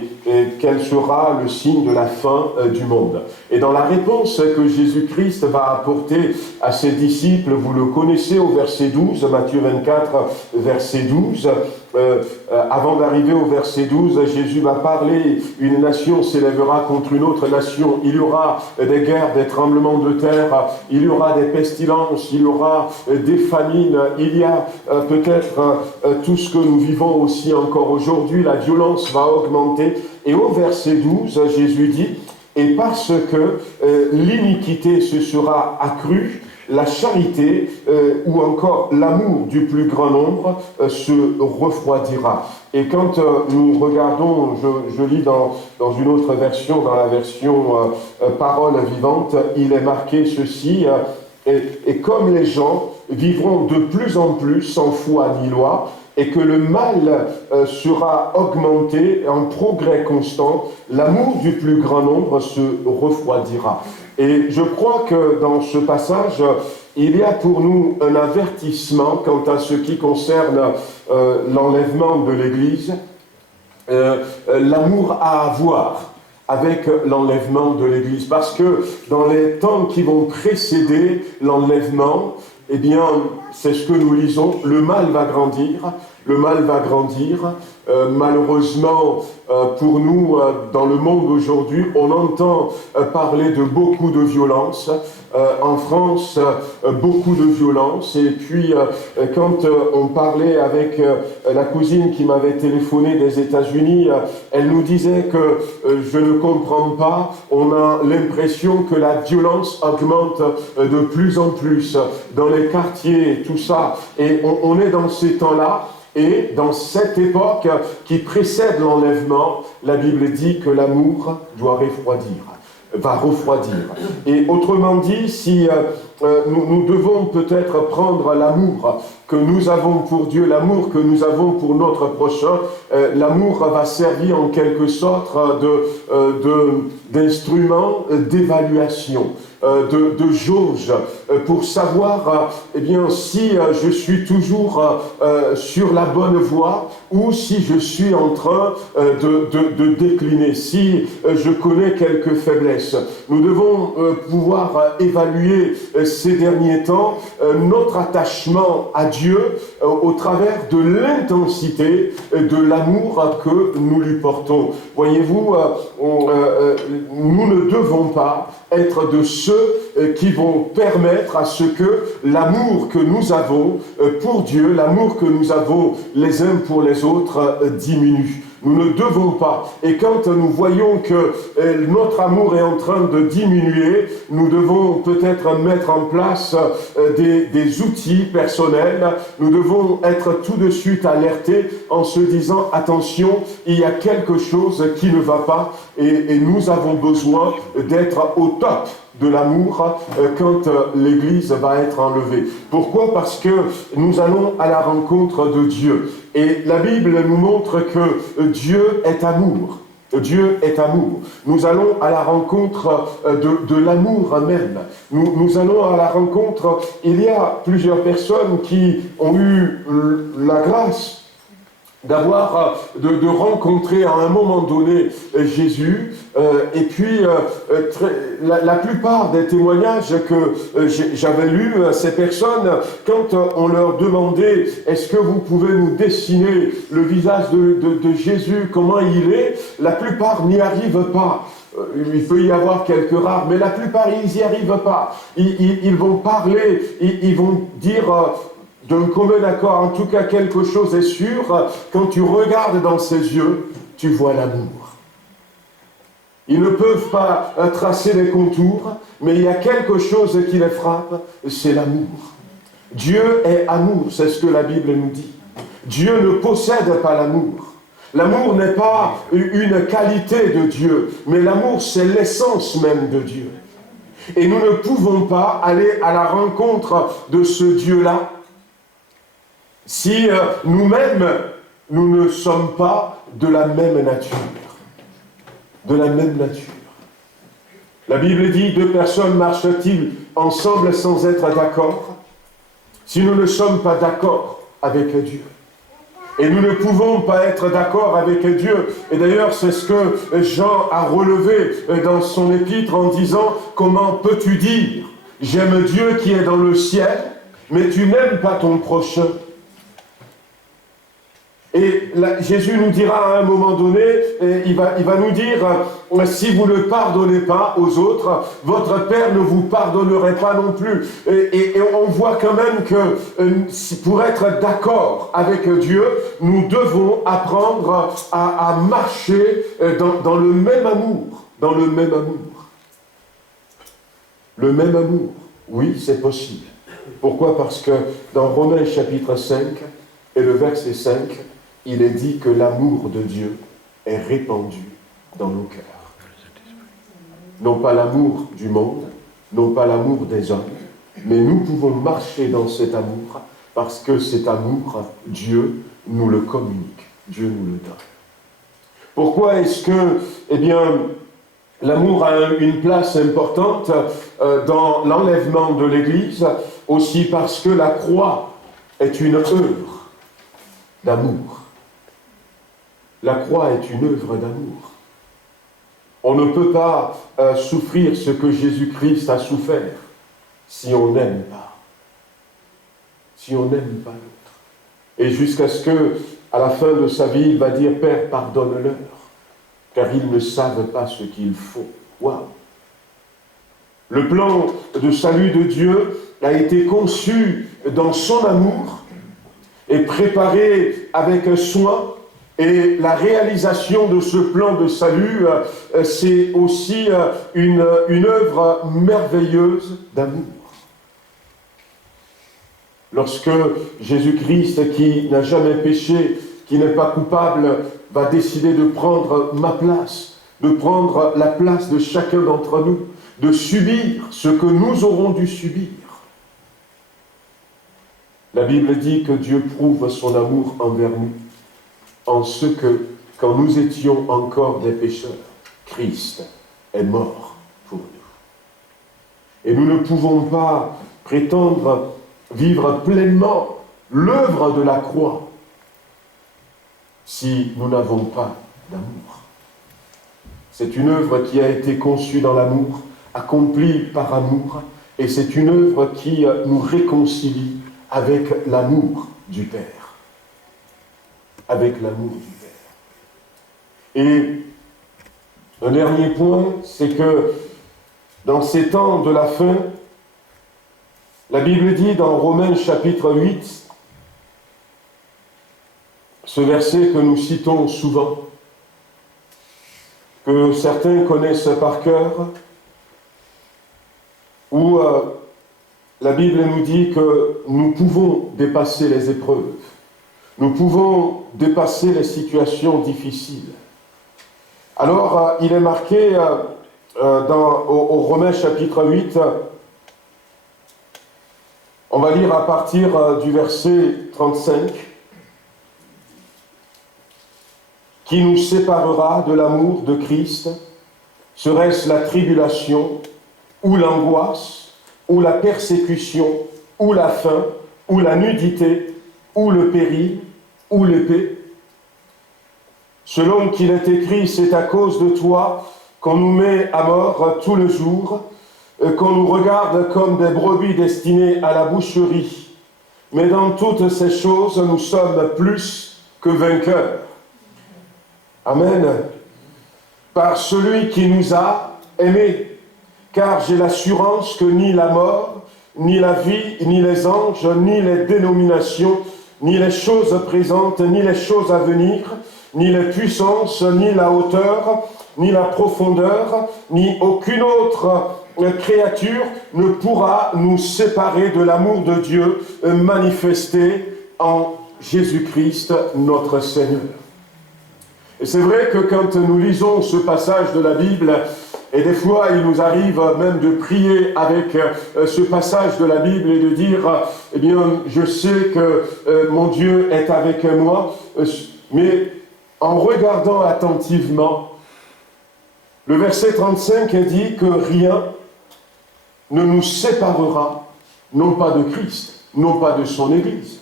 quel sera le signe de la fin du monde? Et dans la réponse que Jésus-Christ va apporter à ses disciples, vous le connaissez au verset 12, Matthieu 24, verset 12, avant d'arriver au verset 12, Jésus va parler, une nation s'élèvera contre une autre nation, il y aura des guerres, des tremblements de terre, il y aura des pestilences, violence, il y aura des famines, il y a peut-être tout ce que nous vivons aussi encore aujourd'hui, la violence va augmenter. Et au verset 12, Jésus dit, et parce que l'iniquité se sera accrue, la charité ou encore l'amour du plus grand nombre se refroidira. Et quand nous regardons, je lis dans une autre version, dans la version Parole vivante, il est marqué ceci, et comme les gens vivront de plus en plus sans foi ni loi, et que le mal sera augmenté en progrès constant, l'amour du plus grand nombre se refroidira. Et je crois que dans ce passage, il y a pour nous un avertissement quant à ce qui concerne l'enlèvement de l'Église, l'amour à avoir avec l'enlèvement de l'Église. Parce que dans les temps qui vont précéder l'enlèvement, eh bien, c'est ce que nous lisons, le mal va grandir, le mal va grandir. Malheureusement, pour nous, dans le monde aujourd'hui, on entend parler de beaucoup de violence. En France, beaucoup de violence. Et puis, quand on parlait avec la cousine qui m'avait téléphoné des États-Unis, elle nous disait que je ne comprends pas, on a l'impression que la violence augmente de plus en plus dans les quartiers, tout ça. Et on est dans ces temps-là. Et dans cette époque qui précède l'enlèvement, la Bible dit que l'amour doit va refroidir. Et autrement dit, si nous devons peut-être prendre l'amour que nous avons pour Dieu, l'amour que nous avons pour notre prochain, l'amour va servir en quelque sorte d'instrument d'évaluation, de jauge, pour savoir eh bien, si je suis toujours sur la bonne voie ou si je suis en train de décliner, si je connais quelques faiblesses. Nous devons pouvoir évaluer ces derniers temps notre attachement à Dieu au travers de l'intensité de l'amour que nous lui portons. Voyez-vous, nous ne devons pas être de ceux qui vont permettre à ce que l'amour que nous avons pour Dieu, l'amour que nous avons les uns pour les autres diminue. Nous ne devons pas. Et quand nous voyons que notre amour est en train de diminuer, nous devons peut-être mettre en place des outils personnels. Nous devons être tout de suite alertés en se disant « Attention, il y a quelque chose qui ne va pas et nous avons besoin d'être au top de l'amour quand l'Église va être enlevée. » Pourquoi ? Parce que nous allons à la rencontre de Dieu. Et la Bible nous montre que Dieu est amour. Dieu est amour. Nous allons à la rencontre de l'amour même. Nous allons à la rencontre. Il y a plusieurs personnes qui ont eu la grâce de rencontrer à un moment donné Jésus, et puis la plupart des témoignages que j'avais lus, ces personnes, quand on leur demandait est-ce que vous pouvez nous dessiner le visage de Jésus, comment il est, la plupart n'y arrivent pas. Il peut y avoir quelques rares, mais la plupart ils n'y arrivent pas. Ils vont parler, ils vont dire d'un commun accord, en tout cas quelque chose est sûr, quand tu regardes dans ses yeux, tu vois l'amour. Ils ne peuvent pas tracer les contours, mais il y a quelque chose qui les frappe, c'est l'amour. Dieu est amour, c'est ce que la Bible nous dit. Dieu ne possède pas l'amour. L'amour n'est pas une qualité de Dieu, mais l'amour c'est l'essence même de Dieu. Et nous ne pouvons pas aller à la rencontre de ce Dieu-là si nous-mêmes, nous ne sommes pas de la même nature. De la même nature. La Bible dit, 2 personnes marchent-ils ensemble sans être d'accord? Si nous ne sommes pas d'accord avec Dieu. Et nous ne pouvons pas être d'accord avec Dieu. Et d'ailleurs, c'est ce que Jean a relevé dans son épître en disant, comment peux-tu dire, j'aime Dieu qui est dans le ciel, mais tu n'aimes pas ton prochain? Et là, Jésus nous dira à un moment donné, il va nous dire, si vous ne pardonnez pas aux autres, votre Père ne vous pardonnerait pas non plus. Et on voit quand même que pour être d'accord avec Dieu, nous devons apprendre à marcher dans le même amour. Dans le même amour. Le même amour, oui, c'est possible. Pourquoi? Parce que dans Romains chapitre 5 et le verset 5, il est dit que l'amour de Dieu est répandu dans nos cœurs. Non pas l'amour du monde, non pas l'amour des hommes, mais nous pouvons marcher dans cet amour parce que cet amour, Dieu nous le communique, Dieu nous le donne. Pourquoi est-ce que, l'amour a une place importante dans l'enlèvement de l'Église? Aussi parce que la croix est une œuvre d'amour. La croix est une œuvre d'amour. On ne peut pas souffrir ce que Jésus-Christ a souffert si on n'aime pas. Si on n'aime pas l'autre. Et jusqu'à ce que, à la fin de sa vie, il va dire « Père, pardonne-leur, car ils ne savent pas ce qu'il faut. » Waouh! Le plan de salut de Dieu a été conçu dans son amour et préparé avec soin. Et la réalisation de ce plan de salut, c'est aussi une œuvre merveilleuse d'amour. Lorsque Jésus-Christ, qui n'a jamais péché, qui n'est pas coupable, va décider de prendre ma place, de prendre la place de chacun d'entre nous, de subir ce que nous aurons dû subir. La Bible dit que Dieu prouve son amour envers nous, en ce que, quand nous étions encore des pécheurs, Christ est mort pour nous. Et nous ne pouvons pas prétendre vivre pleinement l'œuvre de la croix si nous n'avons pas d'amour. C'est une œuvre qui a été conçue dans l'amour, accomplie par amour, et c'est une œuvre qui nous réconcilie avec l'amour du Père. Avec l'amour du Père. Et un dernier point, c'est que dans ces temps de la fin, la Bible dit dans Romains chapitre 8, ce verset que nous citons souvent, que certains connaissent par cœur, où la Bible nous dit que nous pouvons dépasser les épreuves, nous pouvons dépasser les situations difficiles. Alors, il est marqué au Romains chapitre 8, on va lire à partir du verset 35, « Qui nous séparera de l'amour de Christ? Serait-ce la tribulation, ou l'angoisse, ou la persécution, ou la faim, ou la nudité, ou le péril, ou l'épée? Selon qu'il est écrit, c'est à cause de toi qu'on nous met à mort tout le jour, qu'on nous regarde comme des brebis destinées à la boucherie. Mais dans toutes ces choses, nous sommes plus que vainqueurs. » Amen. Par celui qui nous a aimés, car j'ai l'assurance que ni la mort, ni la vie, ni les anges, ni les dénominations, ni les choses présentes, ni les choses à venir, ni les puissances, ni la hauteur, ni la profondeur, ni aucune autre créature ne pourra nous séparer de l'amour de Dieu manifesté en Jésus-Christ notre Seigneur. Et c'est vrai que quand nous lisons ce passage de la Bible, et des fois il nous arrive même de prier avec ce passage de la Bible et de dire « Eh bien, je sais que mon Dieu est avec moi », mais en regardant attentivement, le verset 35 dit que rien ne nous séparera, non pas de Christ, non pas de son Église,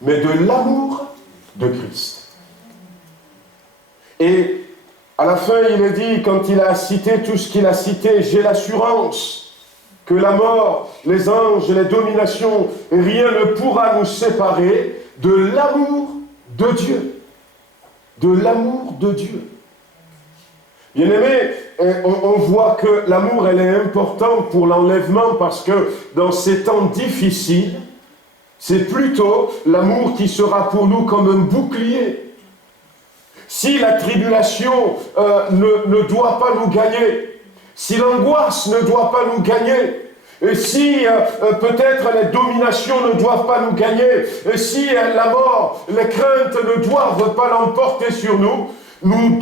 mais de l'amour de Christ. Et à la fin, il est dit, quand il a cité tout ce qu'il a cité, j'ai l'assurance que la mort, les anges, les dominations, rien ne pourra nous séparer de l'amour de Dieu, de l'amour de Dieu. Bien-aimés, on voit que l'amour, elle est importante pour l'enlèvement parce que dans ces temps difficiles, c'est plutôt l'amour qui sera pour nous comme un bouclier. Si la tribulation ne doit pas nous gagner, si l'angoisse ne doit pas nous gagner, et si peut-être les dominations ne doivent pas nous gagner, et si la mort, les craintes ne doivent pas l'emporter sur nous, nous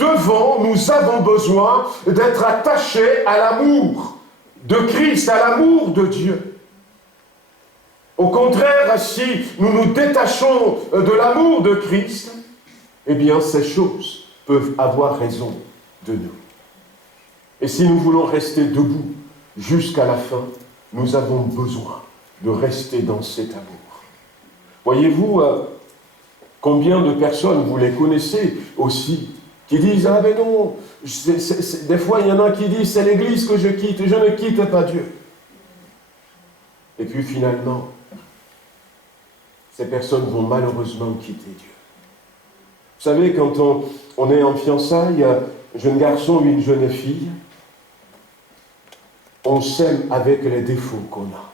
avons besoin d'être attachés à l'amour de Christ, à l'amour de Dieu. Au contraire, si nous nous détachons de l'amour de Christ, eh bien ces choses peuvent avoir raison de nous. Et si nous voulons rester debout jusqu'à la fin, nous avons besoin de rester dans cet amour. Voyez-vous, combien de personnes, vous les connaissez aussi, qui disent « Ah ben non, des fois il y en a qui disent « C'est l'Église que je quitte, je ne quitte pas Dieu. » Et puis finalement, ces personnes vont malheureusement quitter Dieu. Vous savez, quand on est en fiançailles, un jeune garçon ou une jeune fille, on s'aime avec les défauts qu'on a.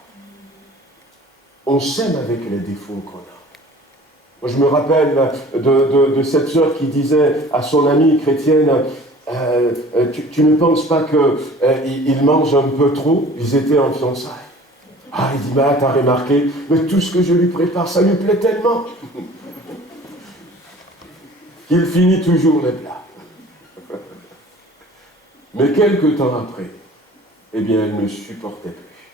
On s'aime avec les défauts qu'on a. Moi, je me rappelle de cette sœur qui disait à son amie chrétienne, tu ne penses pas qu'il mange un peu trop? Ils étaient en fiançailles. Ah, il dit, bah, t'as remarqué, mais tout ce que je lui prépare, ça lui plaît tellement qu'il finit toujours les plats. Mais quelque temps après, eh bien, elle ne supportait plus.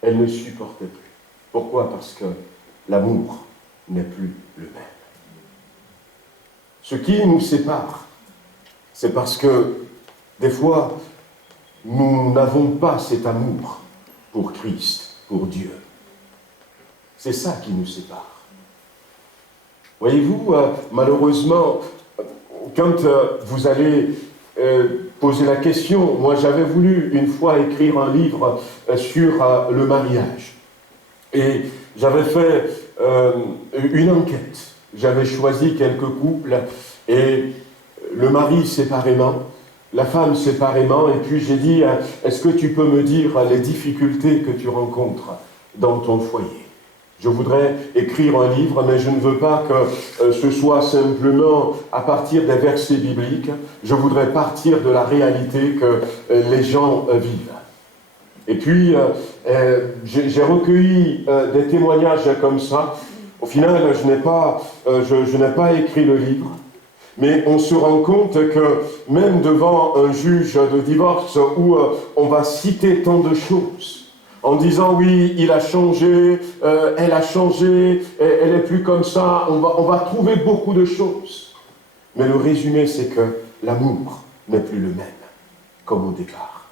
Elle ne supportait plus. Pourquoi? Parce que l'amour n'est plus le même. Ce qui nous sépare, c'est parce que, des fois, nous n'avons pas cet amour pour Christ, pour Dieu. C'est ça qui nous sépare. Voyez-vous, malheureusement, quand vous allez poser la question, moi j'avais voulu une fois écrire un livre sur le mariage. Et j'avais fait une enquête. J'avais choisi quelques couples et le mari séparément, la femme séparément, et puis j'ai dit, est-ce que tu peux me dire les difficultés que tu rencontres dans ton foyer? Je voudrais écrire un livre, mais je ne veux pas que ce soit simplement à partir des versets bibliques. Je voudrais partir de la réalité que les gens vivent. Et puis, j'ai recueilli des témoignages comme ça. Au final, je n'ai pas écrit le livre. Mais on se rend compte que même devant un juge de divorce où on va citer tant de choses, en disant oui, il a changé, elle a changé, elle n'est plus comme ça, on va trouver beaucoup de choses. Mais le résumé, c'est que l'amour n'est plus le même, comme au départ.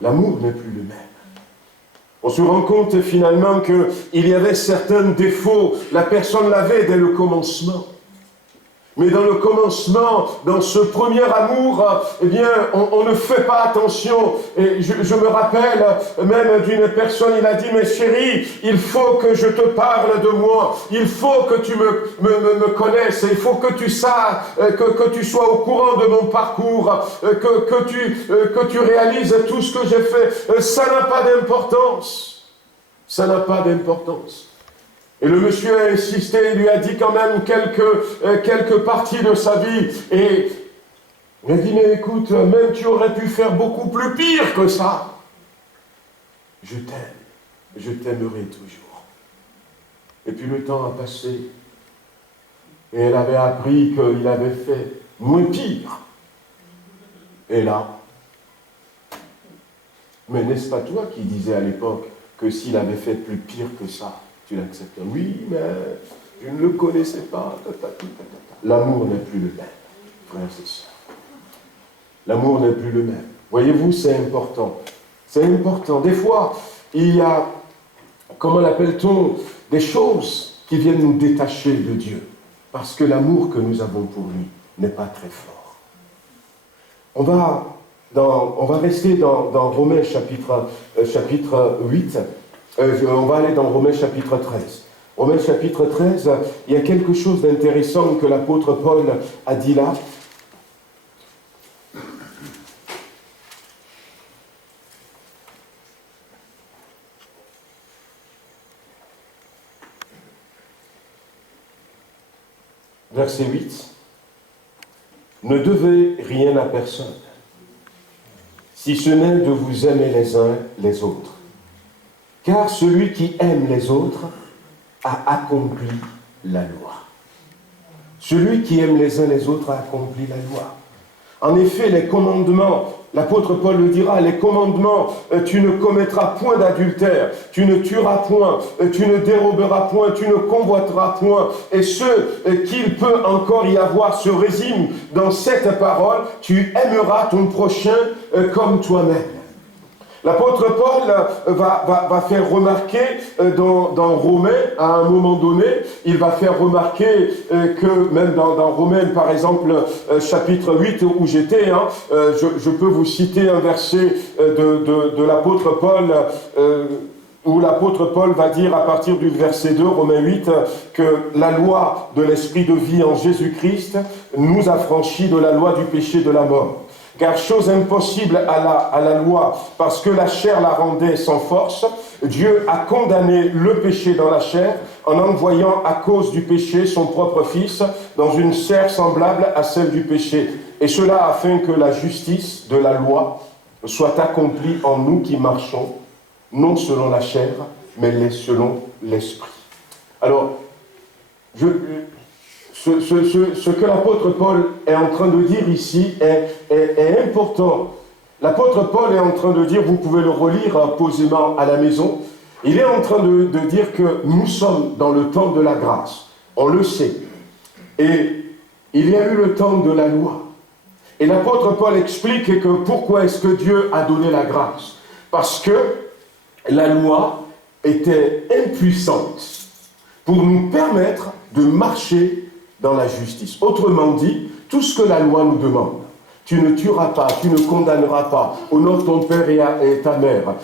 L'amour n'est plus le même. On se rend compte finalement qu'il y avait certains défauts, la personne l'avait dès le commencement. Mais dans le commencement, dans ce premier amour, eh bien, on ne fait pas attention. Et je me rappelle même d'une personne, il a dit, mais chérie, il faut que je te parle de moi. Il faut que tu me connaisses. Il faut que tu saches, que tu sois au courant de mon parcours, que tu réalises tout ce que j'ai fait. Ça n'a pas d'importance. Ça n'a pas d'importance. Et le monsieur a insisté, il lui a dit quand même quelques parties de sa vie. Et il a dit, mais écoute, même tu aurais pu faire beaucoup plus pire que ça. Je t'aime, je t'aimerai toujours. Et puis le temps a passé. Et elle avait appris qu'il avait fait moins pire. Et là, mais n'est-ce pas toi qui disais à l'époque que s'il avait fait plus pire que ça, tu l'acceptes? Oui, mais je ne le connaissais pas. L'amour n'est plus le même, frères et sœurs. L'amour n'est plus le même. Voyez-vous, c'est important. C'est important. Des fois, il y a, comment l'appelle-t-on, des choses qui viennent nous détacher de Dieu. Parce que l'amour que nous avons pour lui n'est pas très fort. On va rester dans Romains chapitre 8. On va aller dans Romains chapitre 13. Romains chapitre 13, il y a quelque chose d'intéressant que l'apôtre Paul a dit là. Verset 8. Ne devez rien à personne, si ce n'est de vous aimer les uns les autres. Car celui qui aime les autres a accompli la loi. Celui qui aime les uns les autres a accompli la loi. En effet, les commandements, l'apôtre Paul le dira, les commandements, tu ne commettras point d'adultère, tu ne tueras point, tu ne déroberas point, tu ne convoiteras point. Et ce qu'il peut encore y avoir se résume dans cette parole, tu aimeras ton prochain comme toi-même. L'apôtre Paul va faire remarquer dans Romains, à un moment donné, il va faire remarquer que même dans Romains, par exemple, chapitre 8 où j'étais, je peux vous citer un verset de l'apôtre Paul, où l'apôtre Paul va dire à partir du verset 2, Romains 8, que la loi de l'esprit de vie en Jésus-Christ nous a franchis de la loi du péché de la mort. Car chose impossible à la loi, parce que la chair la rendait sans force, Dieu a condamné le péché dans la chair en envoyant à cause du péché son propre Fils dans une chair semblable à celle du péché. Et cela afin que la justice de la loi soit accomplie en nous qui marchons, non selon la chair, mais selon l'esprit. Alors, ce que l'apôtre Paul est en train de dire ici est important. L'apôtre Paul est en train de dire, vous pouvez le relire posément à la maison, il est en train de dire que nous sommes dans le temps de la grâce. On le sait. Et il y a eu le temps de la loi. Et l'apôtre Paul explique que pourquoi est-ce que Dieu a donné la grâce? Parce que la loi était impuissante pour nous permettre de marcher dans la justice. Autrement dit, tout ce que la loi nous demande, tu ne tueras pas, tu ne condamneras pas, honore ton père et ta mère,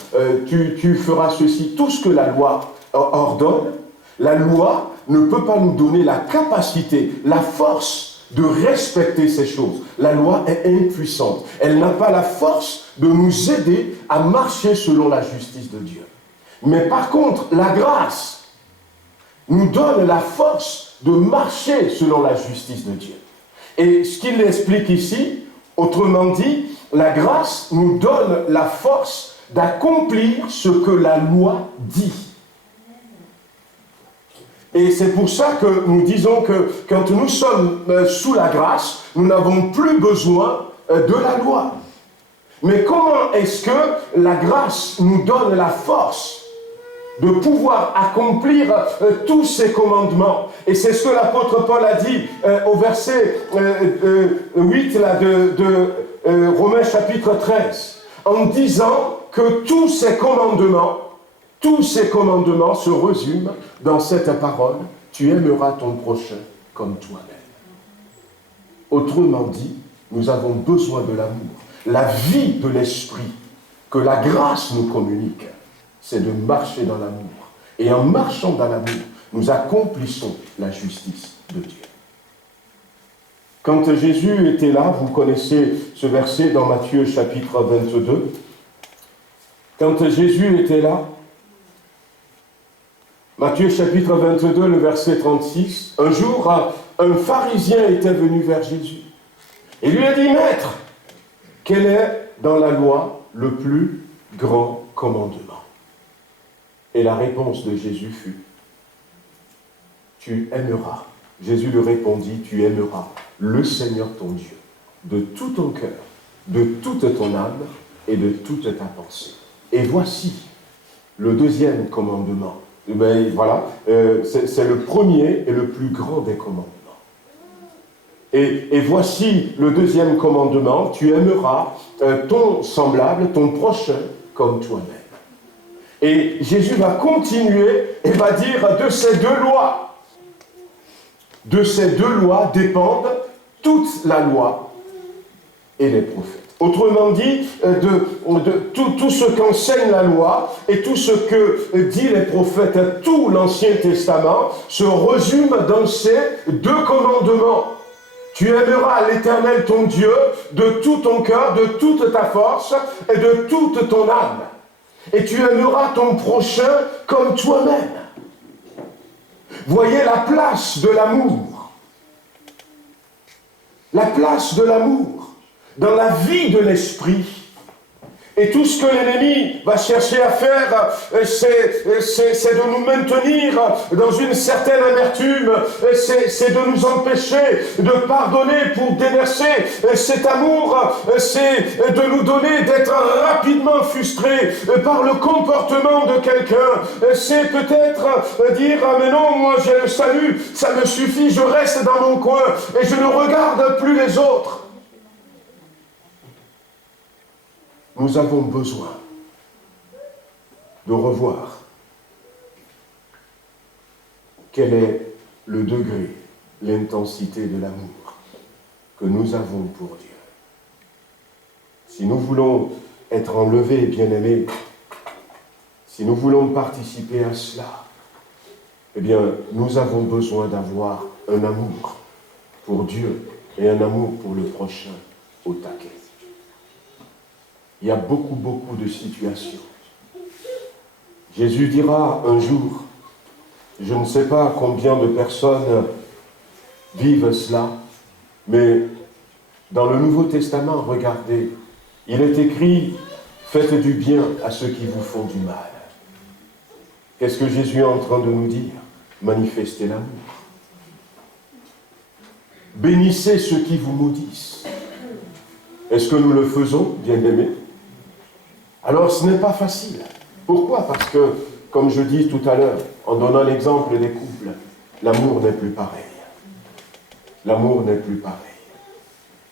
tu feras ceci, tout ce que la loi ordonne, la loi ne peut pas nous donner la capacité, la force de respecter ces choses. La loi est impuissante. Elle n'a pas la force de nous aider à marcher selon la justice de Dieu. Mais par contre, la grâce nous donne la force de marcher selon la justice de Dieu. Et ce qu'il explique ici, autrement dit, la grâce nous donne la force d'accomplir ce que la loi dit. Et c'est pour ça que nous disons que quand nous sommes sous la grâce, nous n'avons plus besoin de la loi. Mais comment est-ce que la grâce nous donne la force de pouvoir accomplir tous ces commandements? Et c'est ce que l'apôtre Paul a dit au verset 8 là, de Romains chapitre 13, en disant que tous ces commandements se résument dans cette parole, tu aimeras ton prochain comme toi-même. Autrement dit, nous avons besoin de l'amour. La vie de l'esprit que la grâce nous communique, c'est de marcher dans l'amour. Et en marchant dans l'amour, nous accomplissons la justice de Dieu. Quand Jésus était là, vous connaissez ce verset dans Matthieu chapitre 22. Quand Jésus était là, Matthieu chapitre 22, le verset 36, un jour, un pharisien était venu vers Jésus. Et lui a dit, Maître, quel est dans la loi le plus grand commandement? Et la réponse de Jésus fut, tu aimeras. Jésus lui répondit, tu aimeras le Seigneur ton Dieu de tout ton cœur, de toute ton âme et de toute ta pensée. Et voici le deuxième commandement. Ben, voilà, c'est le premier et le plus grand des commandements. Et voici le deuxième commandement, tu aimeras ton semblable, ton prochain, comme toi-même. Et Jésus va continuer et va dire de ces deux lois. De ces deux lois dépendent toute la loi et les prophètes. Autrement dit, de tout ce qu'enseigne la loi et tout ce que dit les prophètes, tout l'Ancien Testament se résume dans ces deux commandements. Tu aimeras l'Éternel ton Dieu de tout ton cœur, de toute ta force et de toute ton âme. Et tu aimeras ton prochain comme toi-même. Voyez la place de l'amour. La place de l'amour dans la vie de l'esprit. Et tout ce que l'ennemi va chercher à faire, c'est de nous maintenir dans une certaine amertume, c'est de nous empêcher de pardonner pour déverser cet amour, c'est de nous donner d'être rapidement frustrés par le comportement de quelqu'un, c'est peut-être dire « mais non, moi j'ai le salut, ça me suffit, je reste dans mon coin et je ne regarde plus les autres ». Nous avons besoin de revoir quel est le degré, l'intensité de l'amour que nous avons pour Dieu. Si nous voulons être enlevés et bien-aimés, si nous voulons participer à cela, eh bien, nous avons besoin d'avoir un amour pour Dieu et un amour pour le prochain au taquet. Il y a beaucoup de situations. Jésus dira un jour, je ne sais pas combien de personnes vivent cela, mais dans le Nouveau Testament, regardez, il est écrit, faites du bien à ceux qui vous font du mal. Qu'est-ce que Jésus est en train de nous dire? Manifestez l'amour. Bénissez ceux qui vous maudissent. Est-ce que nous le faisons, bien-aimés? Alors ce n'est pas facile. Pourquoi? Parce que, comme je dis tout à l'heure, en donnant l'exemple des couples, l'amour n'est plus pareil. L'amour n'est plus pareil.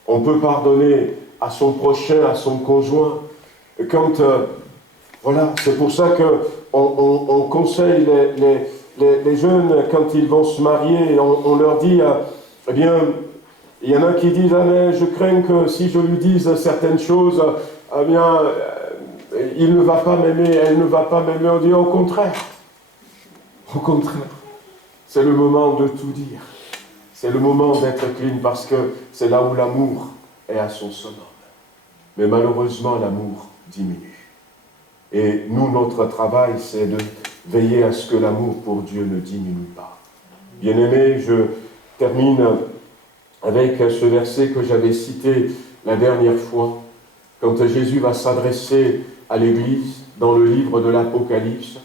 On peut pardonner à son prochain, à son conjoint, quand... voilà, c'est pour ça qu'on conseille les jeunes, quand ils vont se marier, on leur dit, eh bien, il y en a qui disent, ah mais je crains que si je lui dise certaines choses, eh bien... il ne va pas m'aimer, elle ne va pas m'aimer. On dit au contraire. Au contraire. C'est le moment de tout dire. C'est le moment d'être clean parce que c'est là où l'amour est à son summum. Mais malheureusement, l'amour diminue. Et nous, notre travail, c'est de veiller à ce que l'amour pour Dieu ne diminue pas. Bien-aimés, je termine avec ce verset que j'avais cité la dernière fois, quand Jésus va s'adresser à l'Église, dans le livre de l'Apocalypse,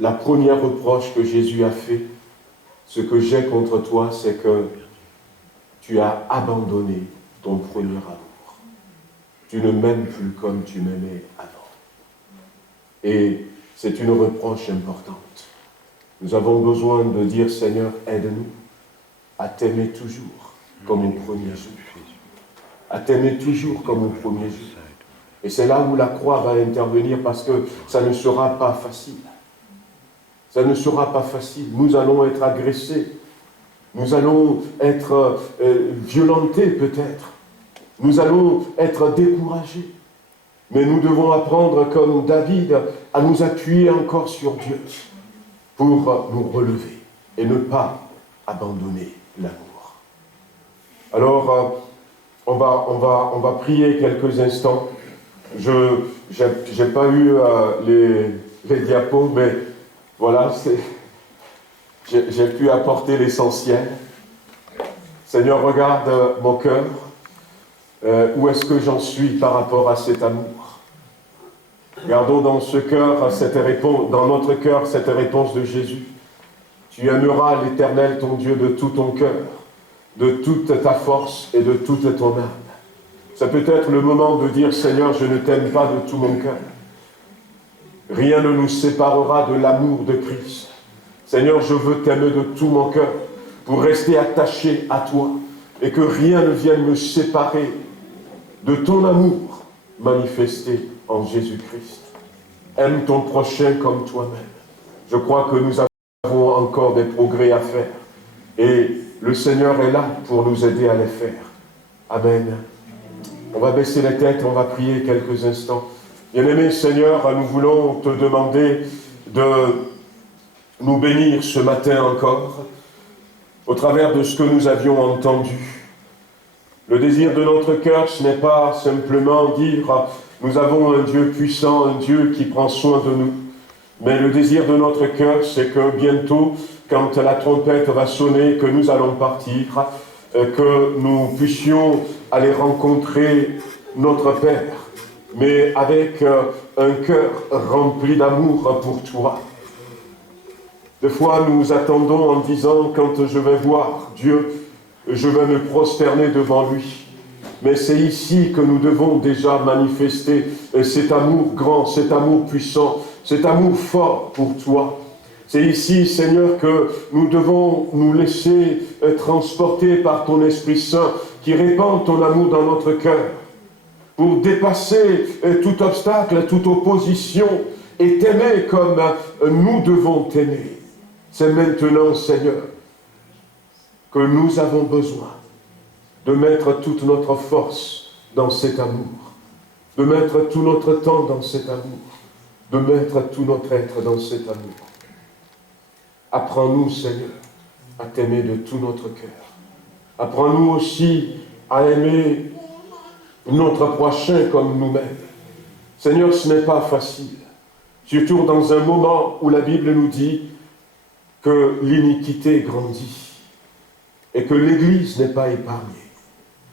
la première reproche que Jésus a fait, ce que j'ai contre toi, c'est que tu as abandonné ton premier amour. Tu ne m'aimes plus comme tu m'aimais avant. Et c'est une reproche importante. Nous avons besoin de dire, Seigneur, aide-nous à t'aimer toujours comme au premier jour. À t'aimer toujours comme au premier jour. Et c'est là où la croix va intervenir parce que ça ne sera pas facile. Ça ne sera pas facile. Nous allons être agressés. Nous allons être violentés peut-être. Nous allons être découragés. Mais nous devons apprendre comme David à nous appuyer encore sur Dieu pour nous relever et ne pas abandonner l'amour. Alors, on va prier quelques instants. Je n'ai pas eu les diapos, mais voilà, j'ai pu apporter l'essentiel. Seigneur, regarde mon cœur. Où est-ce que j'en suis par rapport à cet amour? Gardons dans ce cœur cette réponse, dans notre cœur cette réponse de Jésus. Tu aimeras l'Éternel ton Dieu de tout ton cœur, de toute ta force et de toute ton âme. Ça peut être le moment de dire, Seigneur, je ne t'aime pas de tout mon cœur. Rien ne nous séparera de l'amour de Christ. Seigneur, je veux t'aimer de tout mon cœur pour rester attaché à toi et que rien ne vienne me séparer de ton amour manifesté en Jésus-Christ. Aime ton prochain comme toi-même. Je crois que nous avons encore des progrès à faire et le Seigneur est là pour nous aider à les faire. Amen. On va baisser les têtes, on va prier quelques instants. Bien-aimé Seigneur, nous voulons te demander de nous bénir ce matin encore, au travers de ce que nous avions entendu. Le désir de notre cœur, ce n'est pas simplement dire « nous avons un Dieu puissant, un Dieu qui prend soin de nous ». Mais le désir de notre cœur, c'est que bientôt, quand la trompette va sonner, que nous allons partir, que nous puissions aller rencontrer notre Père, mais avec un cœur rempli d'amour pour toi. Des fois, nous attendons en disant, quand je vais voir Dieu, je vais me prosterner devant lui. Mais c'est ici que nous devons déjà manifester cet amour grand, cet amour puissant, cet amour fort pour toi. C'est ici, Seigneur, que nous devons nous laisser transporter par ton Esprit Saint qui répand ton amour dans notre cœur pour dépasser tout obstacle, toute opposition et t'aimer comme nous devons t'aimer. C'est maintenant, Seigneur, que nous avons besoin de mettre toute notre force dans cet amour, de mettre tout notre temps dans cet amour, de mettre tout notre être dans cet amour. Apprends-nous, Seigneur, à t'aimer de tout notre cœur. Apprends-nous aussi à aimer notre prochain comme nous-mêmes. Seigneur, ce n'est pas facile, surtout dans un moment où la Bible nous dit que l'iniquité grandit et que l'Église n'est pas épargnée.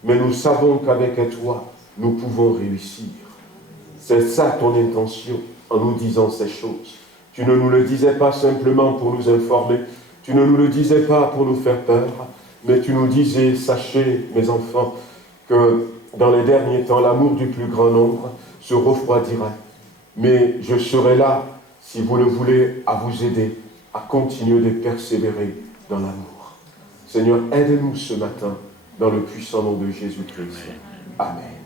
Mais nous savons qu'avec toi, nous pouvons réussir. C'est ça ton intention en nous disant ces choses. Tu ne nous le disais pas simplement pour nous informer, tu ne nous le disais pas pour nous faire peur, mais tu nous disais, sachez, mes enfants, que dans les derniers temps, l'amour du plus grand nombre se refroidirait. Mais je serai là, si vous le voulez, à vous aider, à continuer de persévérer dans l'amour. Seigneur, aide-nous ce matin, dans le puissant nom de Jésus-Christ. Amen.